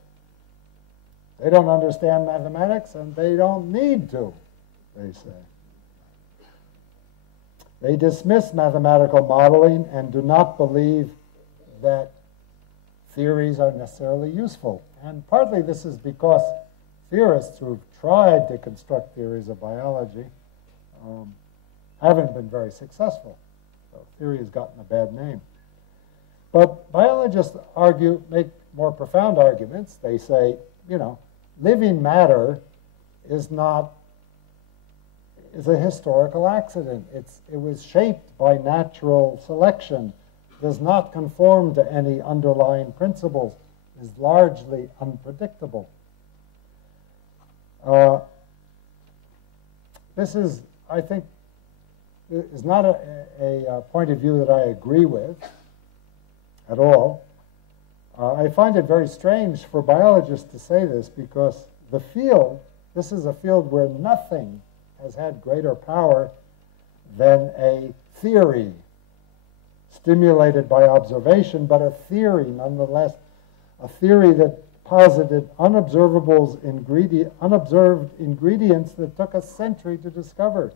They don't understand mathematics, and they don't need to, they say. They dismiss mathematical modeling and do not believe that theories are necessarily useful. And partly this is because theorists who've tried to construct theories of biology haven't been very successful. So theory has gotten a bad name. But biologists make more profound arguments. They say, living matter is a historical accident. It was shaped by natural selection, does not conform to any underlying principles, is largely unpredictable. This is, I think, is not a point of view that I agree with at all. I find it very strange for biologists to say this because this is a field where nothing has had greater power than a theory stimulated by observation, but a theory nonetheless, a theory that posited unobserved ingredients that took a century to discover,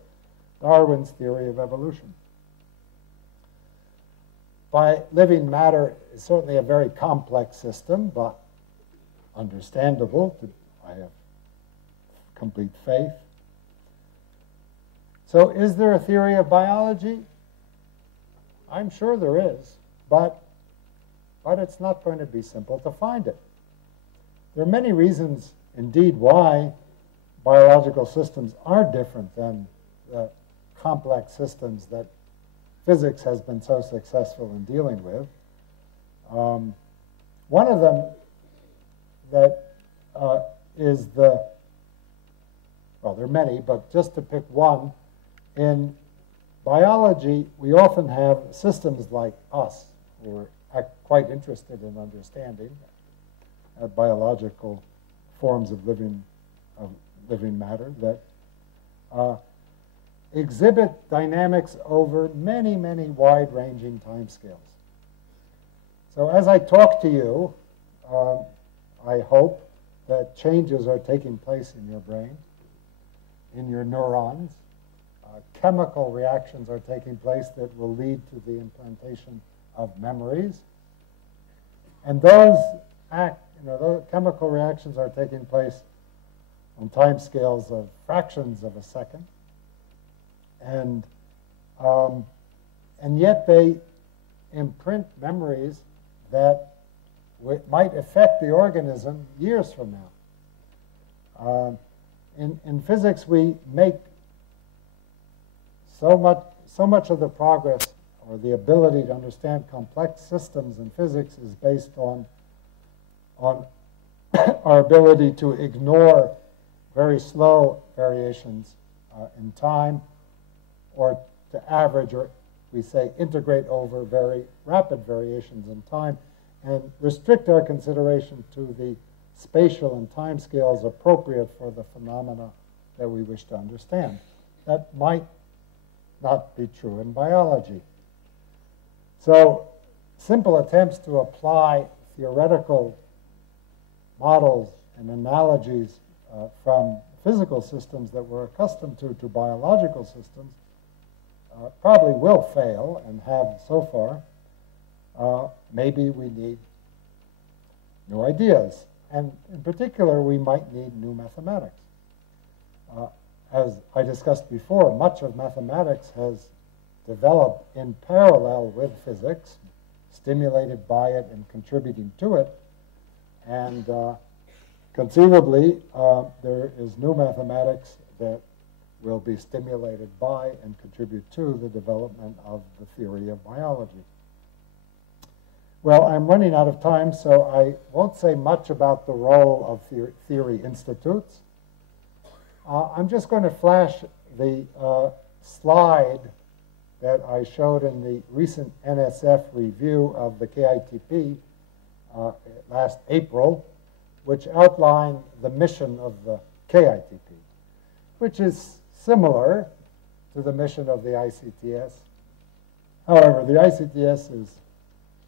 Darwin's theory of evolution. By living matter is certainly a very complex system, but understandable. I have complete faith. So is there a theory of biology? I'm sure there is, but it's not going to be simple to find it. There are many reasons, indeed, why biological systems are different than the complex systems that physics has been so successful in dealing with. One of them that is well, there are many, but just to pick one, in biology, we often have systems like us, who are quite interested in understanding biological forms of living matter that exhibit dynamics over many, many wide-ranging timescales. So as I talk to you, I hope that changes are taking place in your brain, in your neurons. Chemical reactions are taking place that will lead to the implantation of memories. And those chemical reactions are taking place on timescales of fractions of a second. And yet they imprint memories that might affect the organism years from now. In physics, we make so much of the progress, or the ability to understand complex systems in physics, is based on our ability to ignore very slow variations in time, or to average, or we say integrate over very rapid variations in time, and restrict our consideration to the spatial and time scales appropriate for the phenomena that we wish to understand. That might not be true in biology. So simple attempts to apply theoretical models and analogies from physical systems that we're accustomed to biological systems probably will fail, and have so far. Maybe we need new ideas. And in particular, we might need new mathematics. As I discussed before, much of mathematics has developed in parallel with physics, stimulated by it and contributing to it. And conceivably, there is new mathematics that will be stimulated by and contribute to the development of the theory of biology. Well, I'm running out of time, so I won't say much about the role of theory institutes. I'm just going to flash the slide that I showed in the recent NSF review of the KITP last April, which outlined the mission of the KITP, which is similar to the mission of the ICTS. However, the ICTS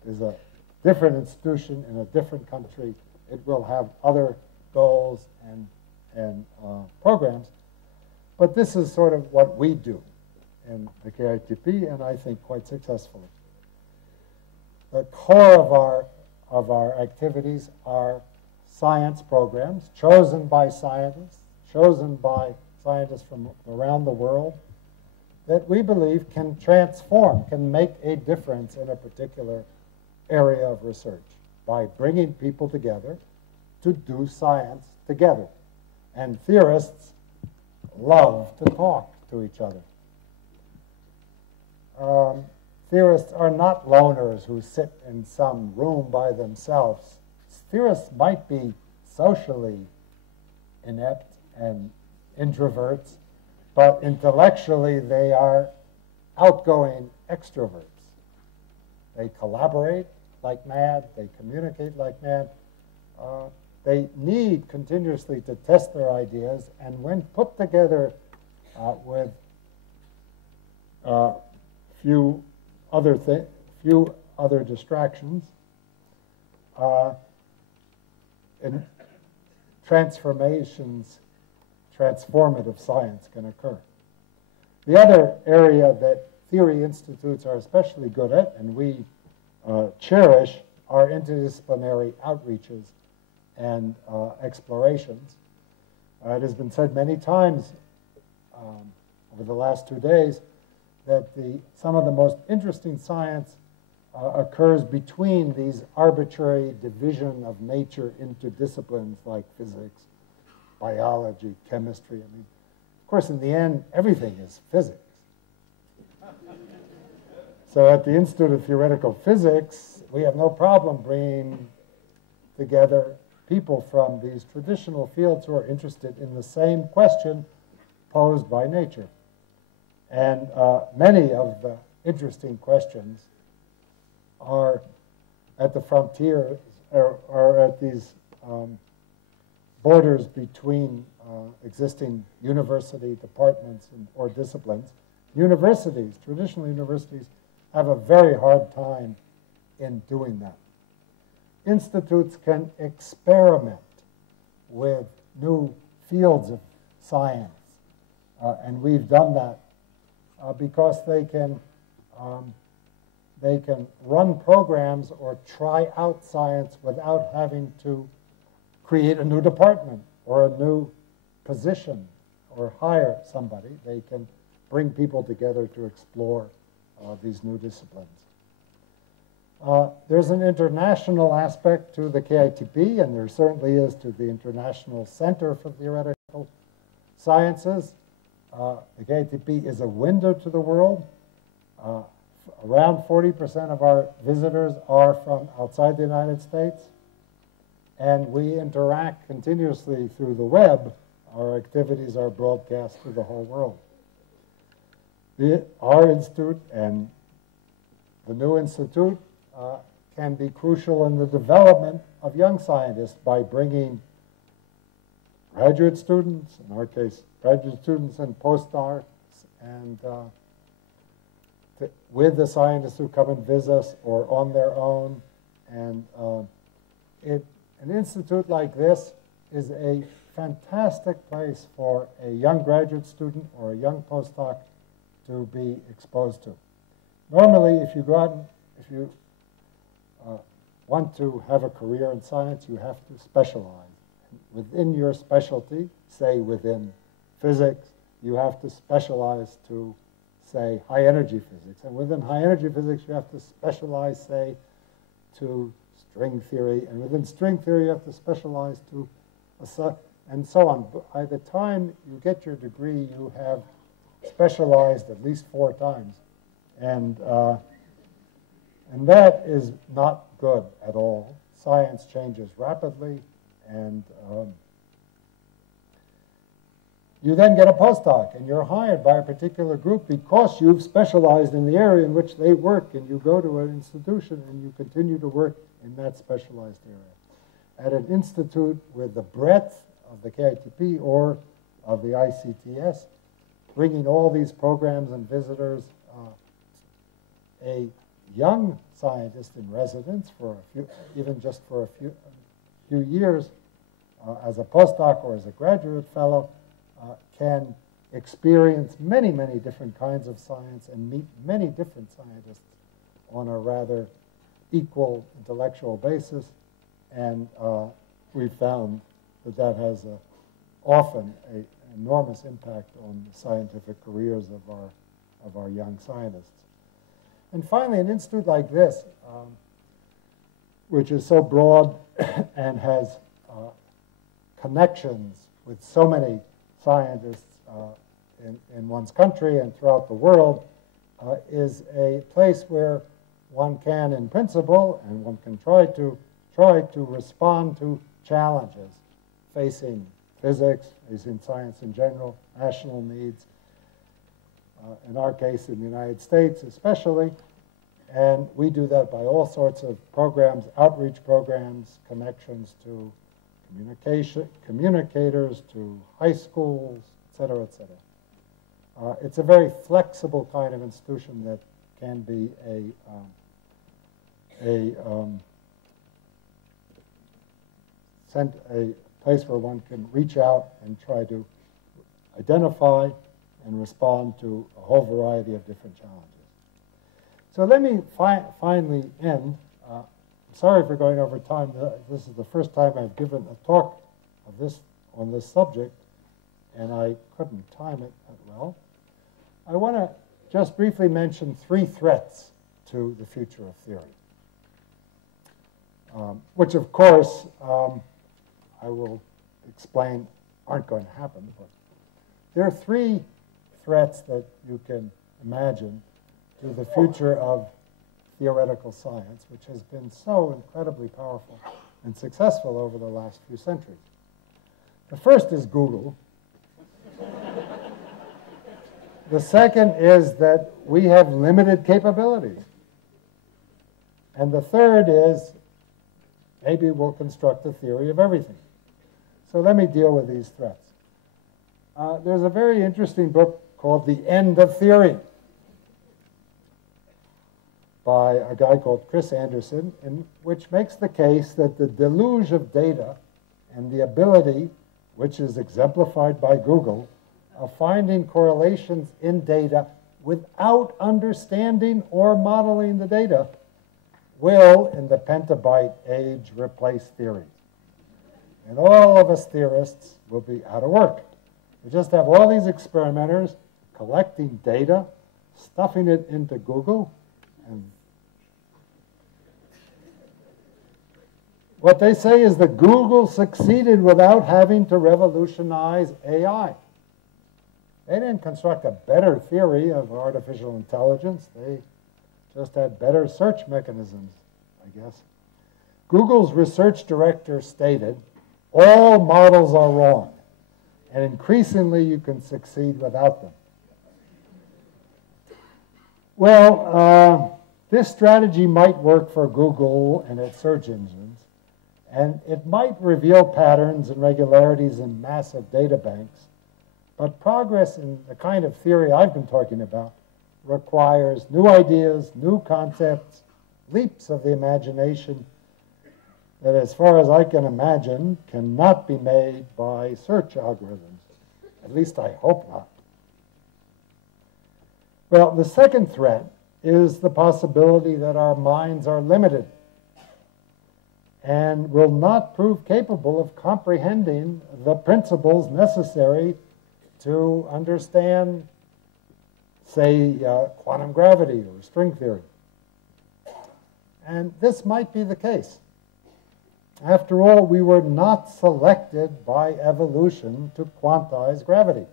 is a different institution in a different country. It will have other goals and programs. But this is sort of what we do in the KITP, and I think quite successfully. The core of of our activities are science programs chosen by scientists from around the world that we believe can transform, can make a difference in a particular area of research by bringing people together to do science together. And theorists love to talk to each other. Theorists are not loners who sit in some room by themselves. Theorists might be socially inept and introverts, but intellectually they are outgoing extroverts. They collaborate like mad, they communicate like mad. They need continuously to test their ideas, and when put together with few other distractions, and transformative science can occur. The other area that theory institutes are especially good at, and we cherish, are interdisciplinary outreaches and explorations. It has been said many times over the last 2 days that some of the most interesting science occurs between these arbitrary division of nature into disciplines like physics, biology, chemistry. I mean, of course, in the end, everything is physics. So at the Institute of Theoretical Physics, we have no problem bringing together people from these traditional fields who are interested in the same question posed by nature. And many of the interesting questions are at the frontiers, or at these borders between existing university departments or disciplines. Universities, traditional universities, have a very hard time in doing that. Institutes can experiment with new fields of science, and we've done that because they can run programs or try out science without having to create a new department or a new position or hire somebody. They can bring people together to explore these new disciplines. There's an international aspect to the KITP, and there certainly is to the International Center for Theoretical Sciences. The KITP is a window to the world. Around 40% of our visitors are from outside the United States, and we interact continuously through the web. Our activities are broadcast to the whole world. Our institute and the new institute can be crucial in the development of young scientists by bringing graduate students, in our case, graduate students and postdocs, and with the scientists who come and visit us or on their own. And an institute like this is a fantastic place for a young graduate student or a young postdoc to be exposed to. Normally, if you go out and if you want to have a career in science, you have to specialize. Within your specialty, say within physics, you have to specialize to, say, high-energy physics. And within high-energy physics, you have to specialize, say, to string theory. And within string theory, you have to specialize to, and so on. By the time you get your degree, you have specialized at least 4 times. And that is not good at all. Science changes rapidly, and you then get a postdoc, and you're hired by a particular group because you've specialized in the area in which they work, and you go to an institution and you continue to work in that specialized area. At an institute with the breadth of the KITP or of the ICTS, bringing all these programs and visitors, a young scientist in residence for a few, even just for a few years, as a postdoc or as a graduate fellow, can experience many, many different kinds of science and meet many different scientists on a rather equal intellectual basis, and we found that that has often an enormous impact on the scientific careers of our young scientists. And finally, an institute like this, which is so broad and has connections with so many scientists in one's country and throughout the world, is a place where one can, in principle, and one can try to respond to challenges facing physics, facing science in general, national needs, in our case in the United States especially. And we do that by all sorts of programs, outreach programs, connections to communicators, to high schools, et cetera, et cetera. It's a very flexible kind of institution that can be a place where one can reach out and try to identify and respond to a whole variety of different challenges. So let me finally end. I'm sorry for going over time. This is the first time I've given a talk on this subject, and I couldn't time it that well. I want to just briefly mention 3 threats to the future of theory, which of course I will explain aren't going to happen, but there are 3 threats that you can imagine to the future of theoretical science, which has been so incredibly powerful and successful over the last few centuries. The first is Google. The second is that we have limited capabilities. And the third is maybe we'll construct a theory of everything. So let me deal with these threats. There's a very interesting book called The End of Theory by a guy called Chris Anderson, which makes the case that the deluge of data and the ability, which is exemplified by Google, of finding correlations in data without understanding or modeling the data will, in the petabyte age, replace theories. And all of us theorists will be out of work. We just have all these experimenters collecting data, stuffing it into Google, and what they say is that Google succeeded without having to revolutionize AI. They didn't construct a better theory of artificial intelligence. They just had better search mechanisms, I guess. Google's research director stated, all models are wrong, and increasingly you can succeed without them. Well, this strategy might work for Google and its search engines, and it might reveal patterns and regularities in massive data banks, but progress in the kind of theory I've been talking about requires new ideas, new concepts, leaps of the imagination that, as far as I can imagine, cannot be made by search algorithms. At least I hope not. Well, the second threat is the possibility that our minds are limited and will not prove capable of comprehending the principles necessary to understand, say, quantum gravity or string theory. And this might be the case. After all, we were not selected by evolution to quantize gravity.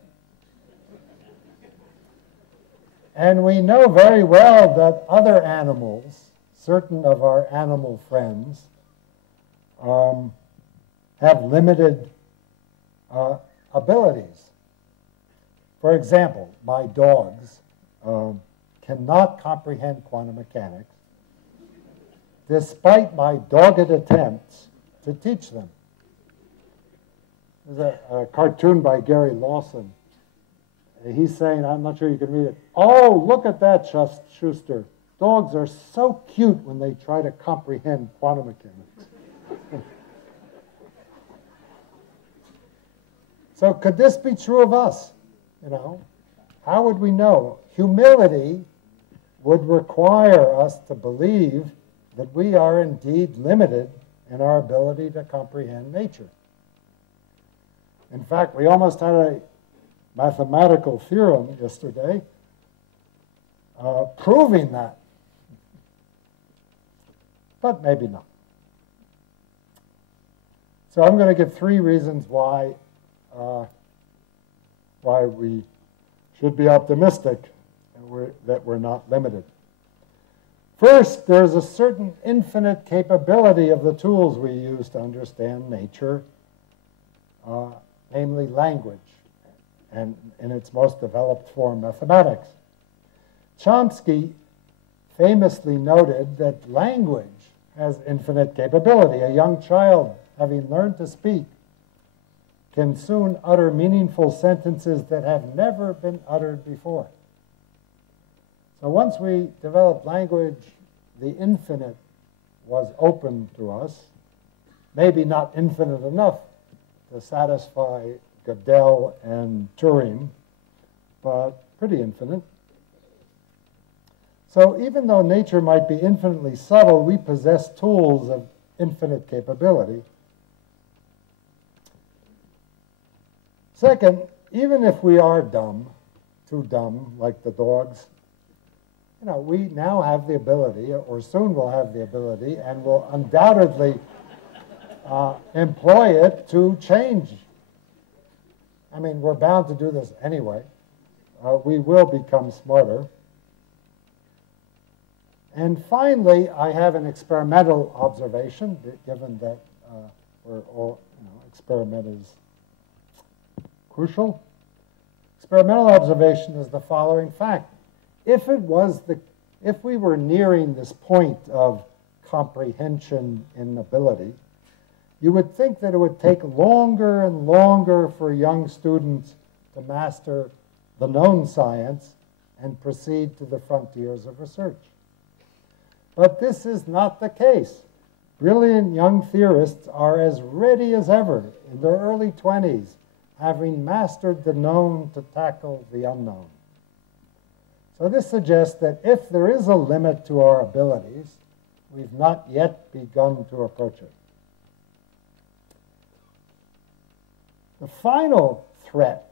And we know very well that other animals, certain of our animal friends, have limited abilities. For example, my dogs cannot comprehend quantum mechanics, despite my dogged attempts to teach them. There's a cartoon by Gary Lawson. He's saying, I'm not sure you can read it, oh, look at that, Schuster. Dogs are so cute when they try to comprehend quantum mechanics. So could this be true of us? You know, how would we know? Humility would require us to believe that we are indeed limited in our ability to comprehend nature. In fact, we almost had a mathematical theorem yesterday proving that, but maybe not. So I'm going to give 3 reasons why we should be optimistic that we're not limited. First, there's a certain infinite capability of the tools we use to understand nature, namely language, and in its most developed form, mathematics. Chomsky famously noted that language has infinite capability. A young child, having learned to speak, can soon utter meaningful sentences that have never been uttered before. So once we developed language, the infinite was open to us. Maybe not infinite enough to satisfy Gödel and Turing, but pretty infinite. So even though nature might be infinitely subtle, we possess tools of infinite capability. Second, even if we are dumb, too dumb, like the dogs, we now have the ability, or soon will have the ability, and will undoubtedly employ it to change. I mean, we're bound to do this anyway. We will become smarter. And finally, I have an experimental observation, given that we're all, experiment is crucial. Experimental observation is the following fact. If we were nearing this point of comprehension in ability, you would think that it would take longer and longer for young students to master the known science and proceed to the frontiers of research. But this is not the case. Brilliant young theorists are as ready as ever in their early 20s, having mastered the known to tackle the unknown. So this suggests that if there is a limit to our abilities, we've not yet begun to approach it. The final threat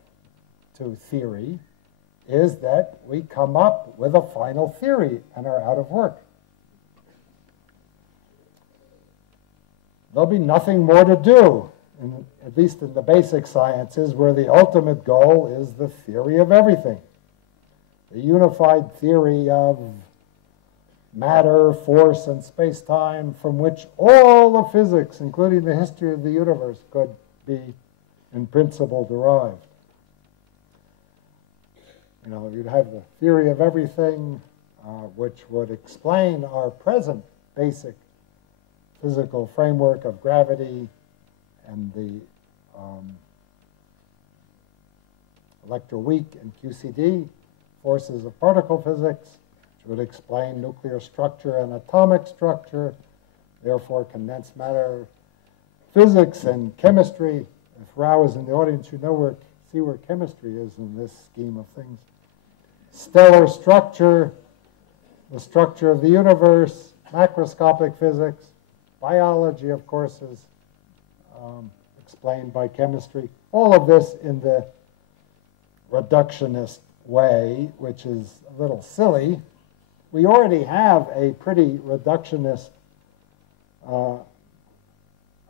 to theory is that we come up with a final theory and are out of work. There'll be nothing more to do, at least in the basic sciences, where the ultimate goal is the theory of everything. The unified theory of matter, force, and space-time, from which all of physics, including the history of the universe, could be, in principle, derived. You'd have the theory of everything, which would explain our present basic physical framework of gravity and the electroweak and QCD, forces of particle physics, which would explain nuclear structure and atomic structure, therefore condensed matter physics and chemistry. If Rao is in the audience, you see where chemistry is in this scheme of things. Stellar structure, the structure of the universe, macroscopic physics, biology, of course, is explained by chemistry. All of this in the reductionist way, which is a little silly. We already have a pretty reductionist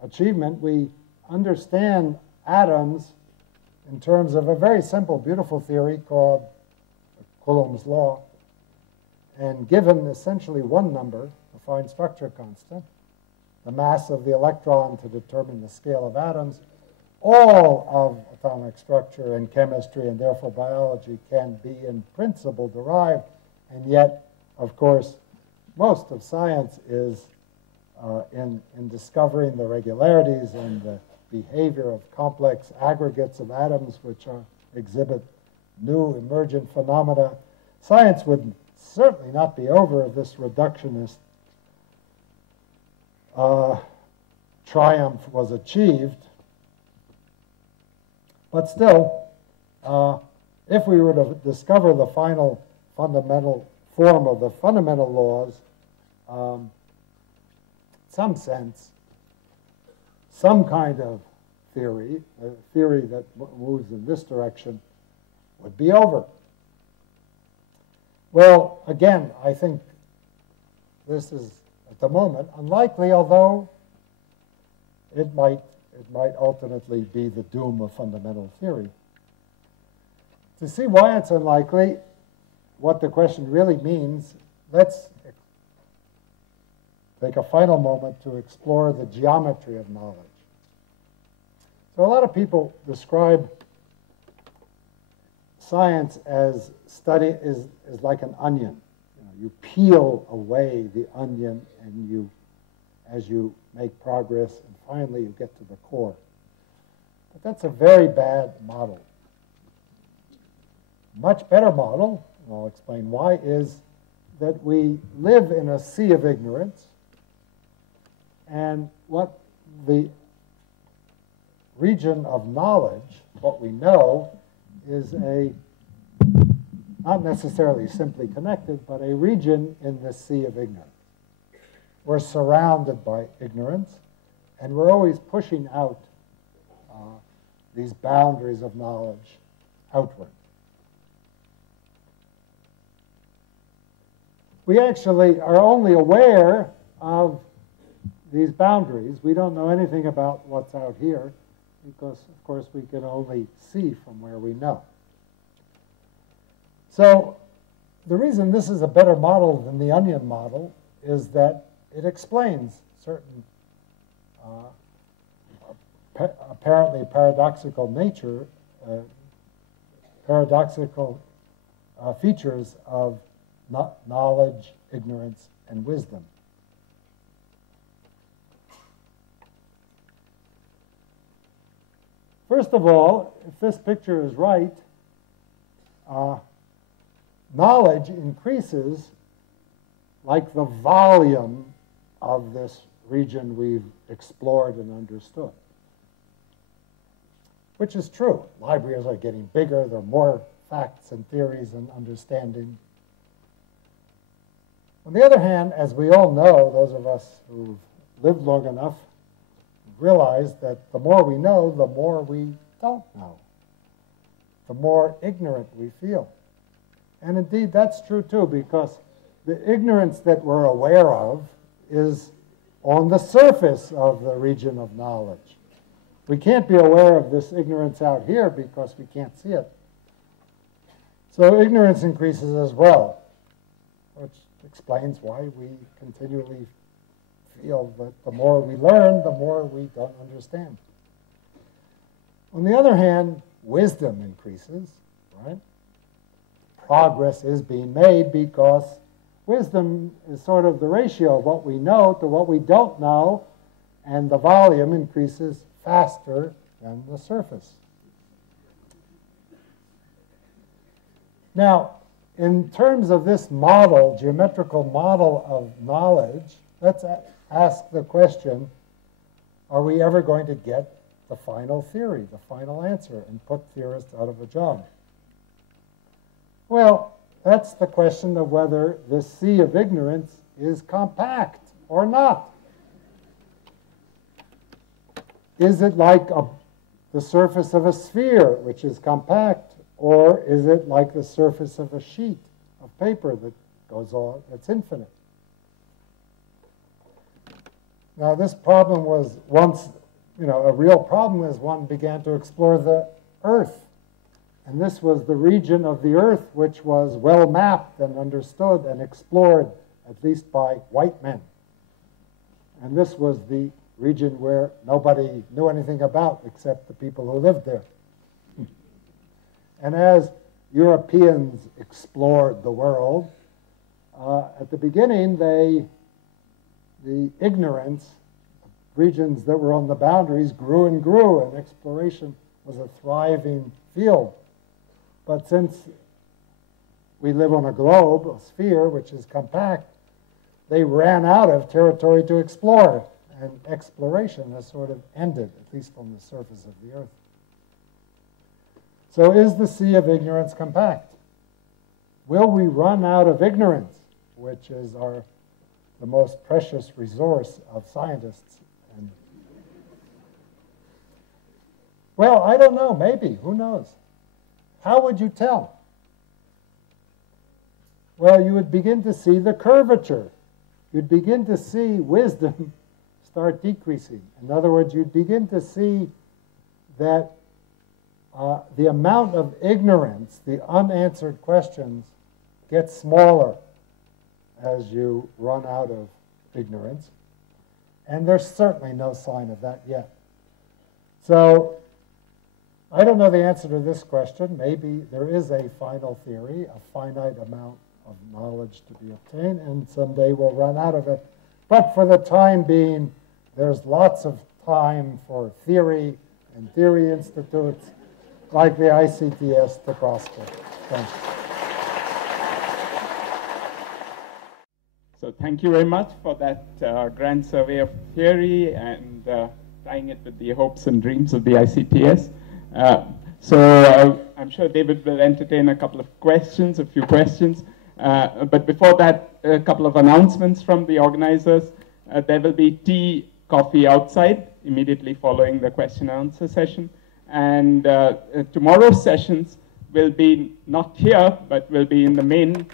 achievement. We understand atoms in terms of a very simple, beautiful theory called Coulomb's law. And given essentially one number, the fine structure constant, the mass of the electron to determine the scale of atoms, all of atomic structure and chemistry and therefore biology can be in principle derived. And yet, of course, most of science is in discovering the regularities and the behavior of complex aggregates of atoms which exhibit new emergent phenomena. Science would certainly not be over if this reductionist triumph was achieved. But still, if we were to discover the final fundamental form of the fundamental laws, some sense, some kind of theory, a theory that moves in this direction, would be over. Well, again, I think this is, at the moment, unlikely, although it might ultimately be the doom of fundamental theory. To see why it's unlikely, what the question really means, let's take a final moment to explore the geometry of knowledge. So a lot of people describe science as is like an onion. You peel away the onion, and as you make progress, and finally you get to the core. But that's a very bad model. Much better model, and I'll explain why, is that we live in a sea of ignorance, and what the region of knowledge, what we know, is not necessarily simply connected, but a region in the sea of ignorance. We're surrounded by ignorance, and we're always pushing out these boundaries of knowledge outward. We actually are only aware of these boundaries. We don't know anything about what's out here because, of course, we can only see from where we know. So the reason this is a better model than the onion model is that it explains certain apparently paradoxical nature, paradoxical features of knowledge, ignorance, and wisdom. First of all, if this picture is right, knowledge increases like the volume of this region we've explored and understood, which is true. Libraries are getting bigger. There are more facts and theories and understanding. On the other hand, as we all know, those of us who've lived long enough realize that the more we know, the more we don't know, the more ignorant we feel. And indeed, that's true too, because the ignorance that we're aware of is on the surface of the region of knowledge. We can't be aware of this ignorance out here because we can't see it. So ignorance increases as well, which explains why we continually feel that the more we learn, the more we don't understand. On the other hand, wisdom increases, right? Progress is being made because wisdom is sort of the ratio of what we know to what we don't know, and the volume increases faster than the surface. Now, in terms of this model, geometrical model of knowledge, let's ask the question, are we ever going to get the final theory, the final answer, and put theorists out of a job? Well, that's the question of whether this sea of ignorance is compact or not. Is it like the surface of a sphere, which is compact, or is it like the surface of a sheet of paper that goes on, that's infinite? Now, this problem was once, a real problem as one began to explore the Earth. And this was the region of the Earth which was well mapped and understood and explored, at least by white men. And this was the region where nobody knew anything about except the people who lived there. And as Europeans explored the world, at the beginning, the ignorance, regions that were on the boundaries grew and grew, and exploration was a thriving field. But since we live on a globe, a sphere, which is compact, they ran out of territory to explore, and exploration has sort of ended, at least on the surface of the Earth. So is the sea of ignorance compact? Will we run out of ignorance, which is our the most precious resource of scientists. And, well, I don't know, maybe, who knows? How would you tell? Well, you would begin to see the curvature. You'd begin to see wisdom start decreasing. In other words, you'd begin to see that the amount of ignorance, the unanswered questions, gets smaller as you run out of ignorance. And there's certainly no sign of that yet. So I don't know the answer to this question. Maybe there is a final theory, a finite amount of knowledge to be obtained, and someday we'll run out of it. But for the time being, there's lots of time for theory and theory institutes like the ICTS to prosper. Thank you. So thank you very much for that grand survey of theory and tying it with the hopes and dreams of the ICTS. So I'm sure David will entertain a couple of questions, a few questions. But before that, a couple of announcements from the organizers. There will be tea, coffee outside immediately following the question and answer session. And tomorrow's sessions will be not here, but will be in the main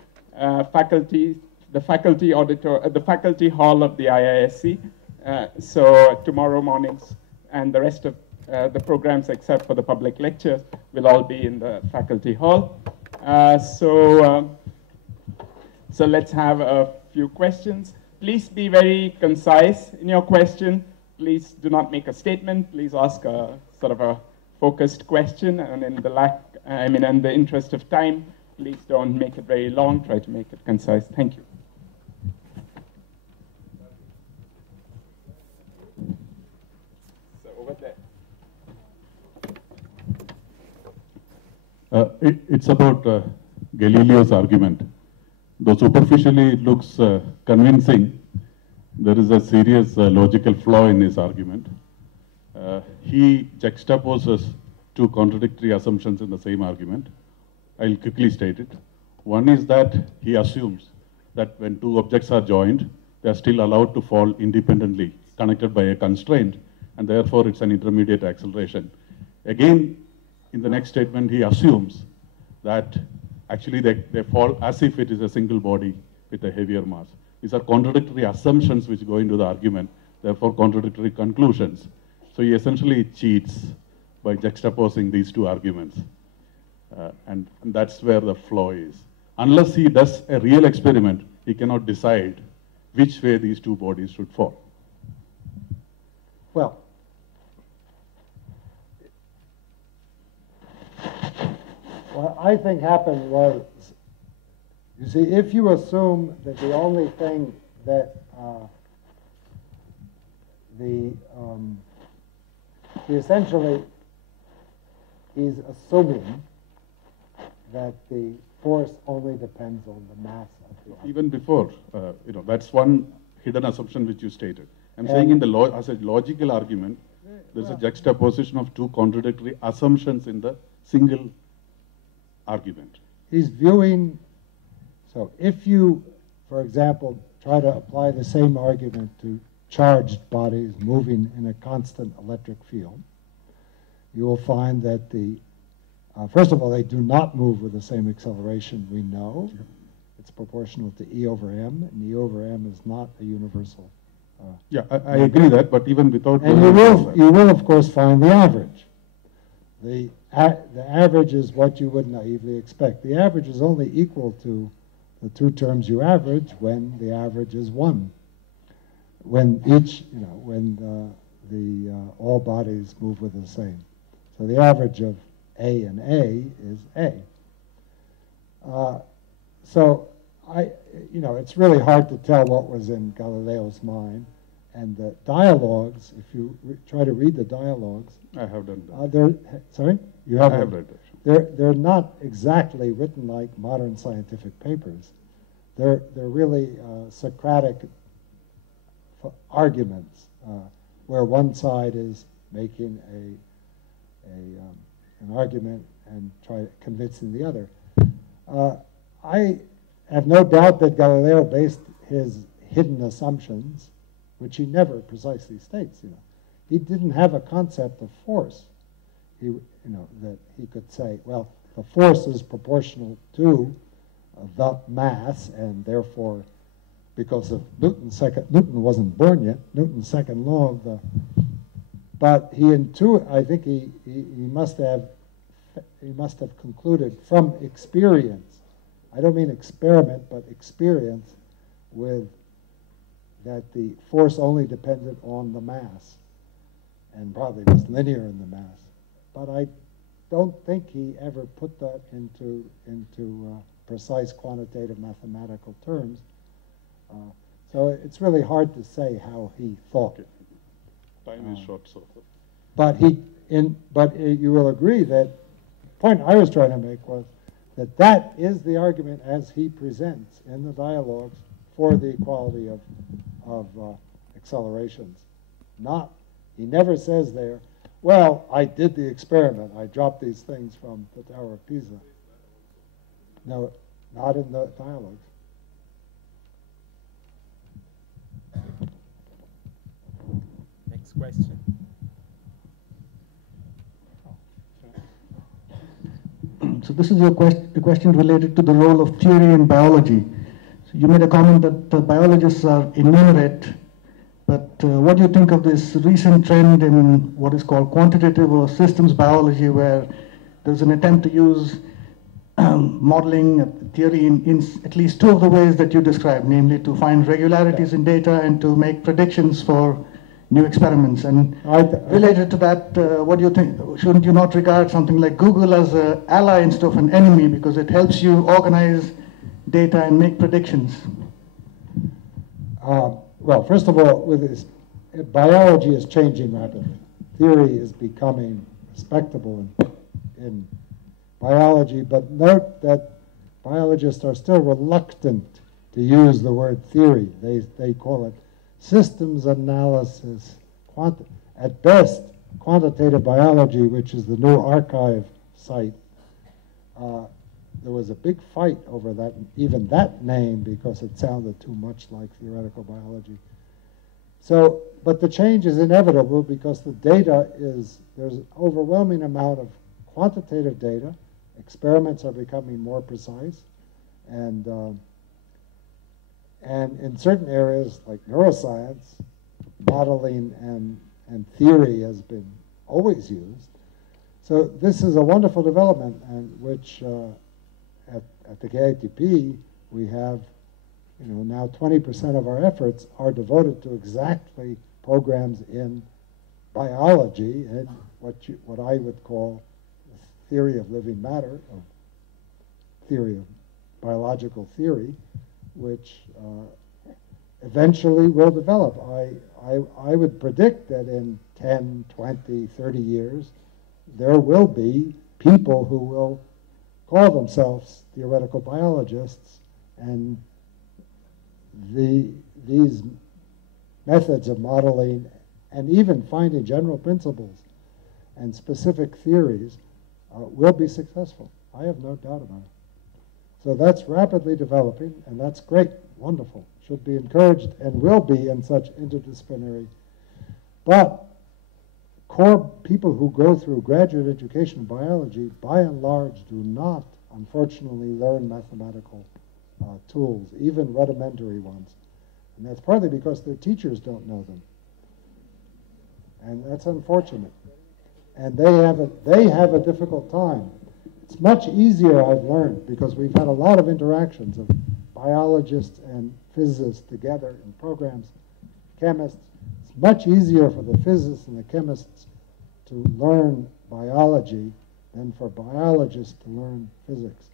faculty hall of the IISc. So tomorrow mornings and the rest of the programs, except for the public lectures, will all be in the faculty hall. So let's have a few questions. Please be very concise in your question. Please do not make a statement. Please ask a sort of a focused question. And in the interest of time, please don't make it very long. Try to make it concise. Thank you. So over there. It's about Galileo's argument. Though superficially it looks convincing, there is a serious logical flaw in his argument. He juxtaposes two contradictory assumptions in the same argument. I'll quickly state it. One is that he assumes that when two objects are joined, they are still allowed to fall independently, connected by a constraint, and therefore it's an intermediate acceleration. Again, in the next statement, he assumes that actually they fall as if it is a single body with a heavier mass. These are contradictory assumptions which go into the argument, therefore contradictory conclusions. So he essentially cheats by juxtaposing these two arguments. And that's where the flaw is. Unless he does a real experiment, he cannot decide which way these two bodies should fall. Well, what I think happened was, you see, if you assume that the only thing that essentially he's assuming that the force only depends on the mass of the object. Even before, that's one hidden assumption which you stated. I'm saying as a logical argument, there's a juxtaposition of two contradictory assumptions in the single argument. He's viewing, so if you, for example, try to apply the same argument to charged bodies moving in a constant electric field, you will find that first of all, they do not move with the same acceleration we know. Yep. It's proportional to E over m, and E over m is not a universal. Yeah, I agree that, but even without... And you will, of course, find the average. The average is what you would naively expect. The average is only equal to the two terms you average when the average is 1. When all bodies move with the same. So the average of A and A is A. So it's really hard to tell what was in Galileo's mind. And the dialogues, if you try to read the dialogues, I have done that. Sorry, you have. I have read that. They're not exactly written like modern scientific papers. They're really Socratic arguments where one side is making an argument and convincing the other. I have no doubt that Galileo based hidden assumptions, which he never precisely states. He didn't have a concept of force. That he could say, well, the force is proportional to the mass, and therefore, because of Newton wasn't born yet, Newton's second law of the, but I think he must have concluded from experience, I don't mean experiment, but experience, with that the force only depended on the mass, and probably was linear in the mass. But I don't think he ever put that into precise quantitative mathematical terms. So it's really hard to say how he thought. Time is short, so. But you will agree that the point I was trying to make was that is the argument as he presents in the dialogues for the equality of accelerations. He never says there, well, I did the experiment. I dropped these things from the Tower of Pisa. No, not in the dialogues. Next question. So this is a question related to the role of theory in biology. So you made a comment that the biologists are innumerate, but what do you think of this recent trend in what is called quantitative or systems biology, where there's an attempt to use modeling theory in at least two of the ways that you described, namely to find regularities in data and to make predictions for new experiments? And related to that, what do you think? Shouldn't you not regard something like Google as an ally instead of an enemy, because it helps you organize data and make predictions? Well, first of all, with this, biology is changing rapidly. Theory is becoming respectable in biology, but note that biologists are still reluctant to use the word theory. They call it systems analysis. At best, quantitative biology, which is the new archive site, there was a big fight over that, even that name, because it sounded too much like theoretical biology. So, but the change is inevitable because the data there's an overwhelming amount of quantitative data. Experiments are becoming more precise, and in certain areas like neuroscience, modeling and theory has been always used. So this is a wonderful development, and which at the KITP we have, now 20% of our efforts are devoted to exactly programs in biology and what I would call the theory of living matter, or theory of biological theory, which eventually will develop. I would predict that in 10, 20, 30 years, there will be people who will call themselves theoretical biologists, and these methods of modeling and even finding general principles and specific theories will be successful. I have no doubt about it. So that's rapidly developing, and that's great, wonderful, should be encouraged and will be in such interdisciplinary. But core people who go through graduate education in biology, by and large, do not, unfortunately, learn mathematical tools, even rudimentary ones. And that's partly because their teachers don't know them. And that's unfortunate. And they have a difficult time. It's much easier, I've learned, because we've had a lot of interactions of biologists and physicists together in programs, chemists. It's much easier for the physicists and the chemists to learn biology than for biologists to learn physics.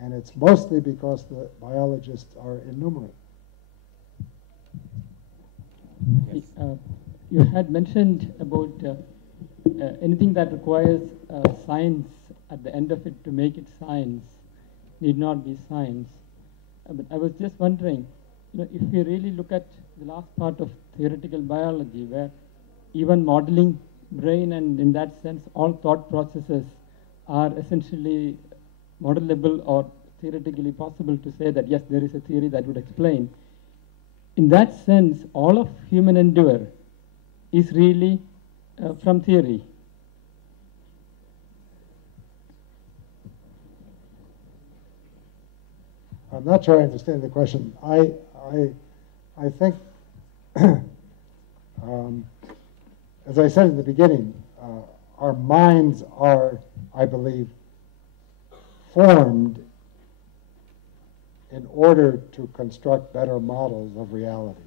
And it's mostly because the biologists are innumerate. Yes. You had mentioned about anything that requires science at the end of it to make it science need not be science. But I was just wondering, if you really look at the last part of theoretical biology, where even modeling brain and in that sense all thought processes are essentially modelable or theoretically possible to say that yes, there is a theory that would explain. in that sense, all of human endeavor is really from theory. I'm not sure I understand the question. I think, as I said in the beginning, our minds are, I believe, formed in order to construct better models of reality.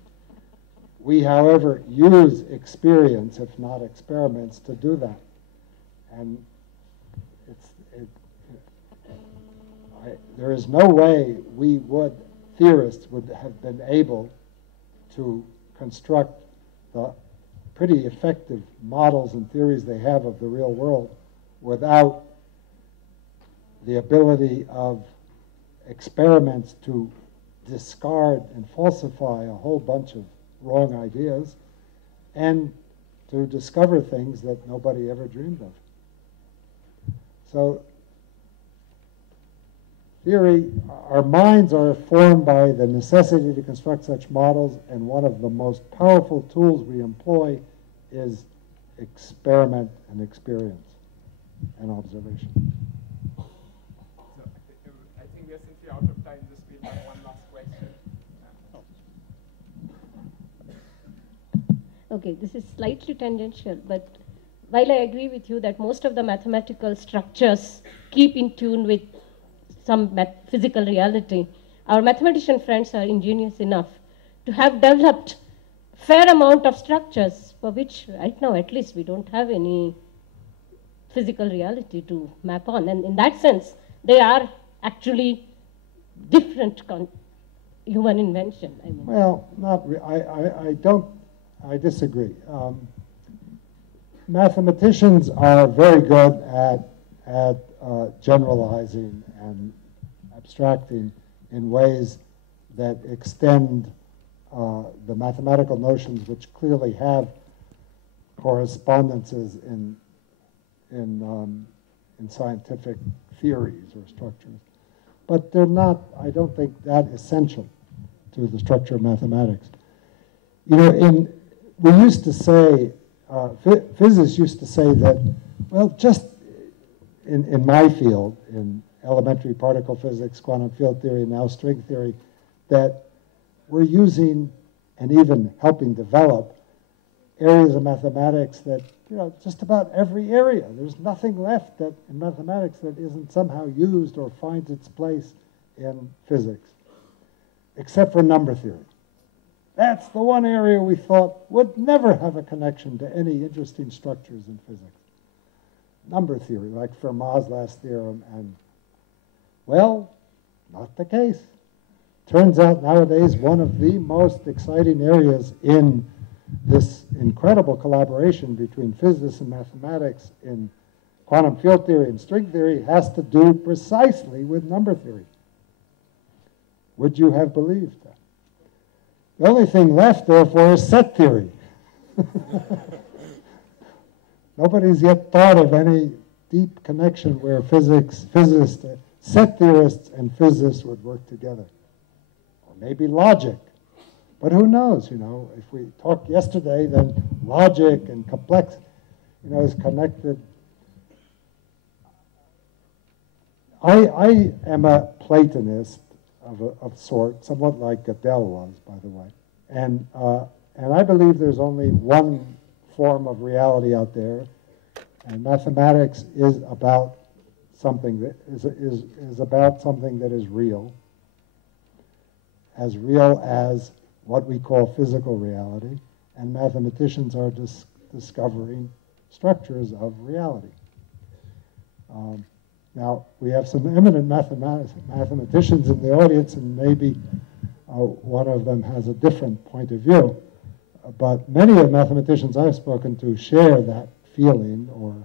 We, however, use experience, if not experiments, to do that. And there is no way theorists would have been able to construct the pretty effective models and theories they have of the real world without the ability of experiments to discard and falsify a whole bunch of wrong ideas and to discover things that nobody ever dreamed of. So theory, our minds are formed by the necessity to construct such models, and one of the most powerful tools we employ is experiment and experience and observation. So I think we are simply out of time. Just we'll have one last question. Okay, this is slightly tangential, but while I agree with you that most of the mathematical structures keep in tune with some physical reality, our mathematician friends are ingenious enough to have developed fair amount of structures for which right now at least we don't have any physical reality to map on. And in that sense, they are actually different human invention. I mean. Well, I disagree. Mathematicians are very good at generalizing and abstracting in ways that extend the mathematical notions, which clearly have correspondences in scientific theories or structures. But they're not, I don't think, that essential to the structure of mathematics. You know, we used to say, physicists used to say that, well, just in my field, in elementary particle physics, quantum field theory, and now string theory, that we're using and even helping develop areas of mathematics that, you know, just about every area. There's nothing left in mathematics that isn't somehow used or finds its place in physics, except for number theory. That's the one area we thought would never have a connection to any interesting structures in physics. Number theory, like Fermat's last theorem, and, well, not the case. Turns out nowadays one of the most exciting areas in this incredible collaboration between physics and mathematics in quantum field theory and string theory has to do precisely with number theory. Would you have believed that? The only thing left, therefore, is set theory. Nobody's yet thought of any deep connection where physicists, set theorists and physicists would work together. Or maybe logic. But who knows, you know, if we talked yesterday, then logic and complex, you know, is connected. I am a Platonist of sort, somewhat like Gödel was, by the way. And I believe there's only one form of reality out there, and mathematics is about something that is about something that is real as what we call physical reality, and mathematicians are discovering structures of reality. Now, we have some eminent mathematicians in the audience, and maybe one of them has a different point of view. But many of the mathematicians I've spoken to share that feeling or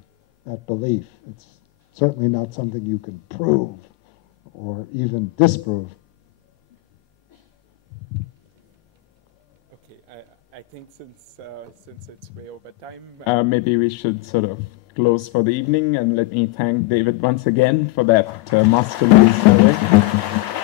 that belief. It's certainly not something you can prove or even disprove. Okay, I think since it's way over time, maybe we should sort of close for the evening, and let me thank David once again for that masterly survey.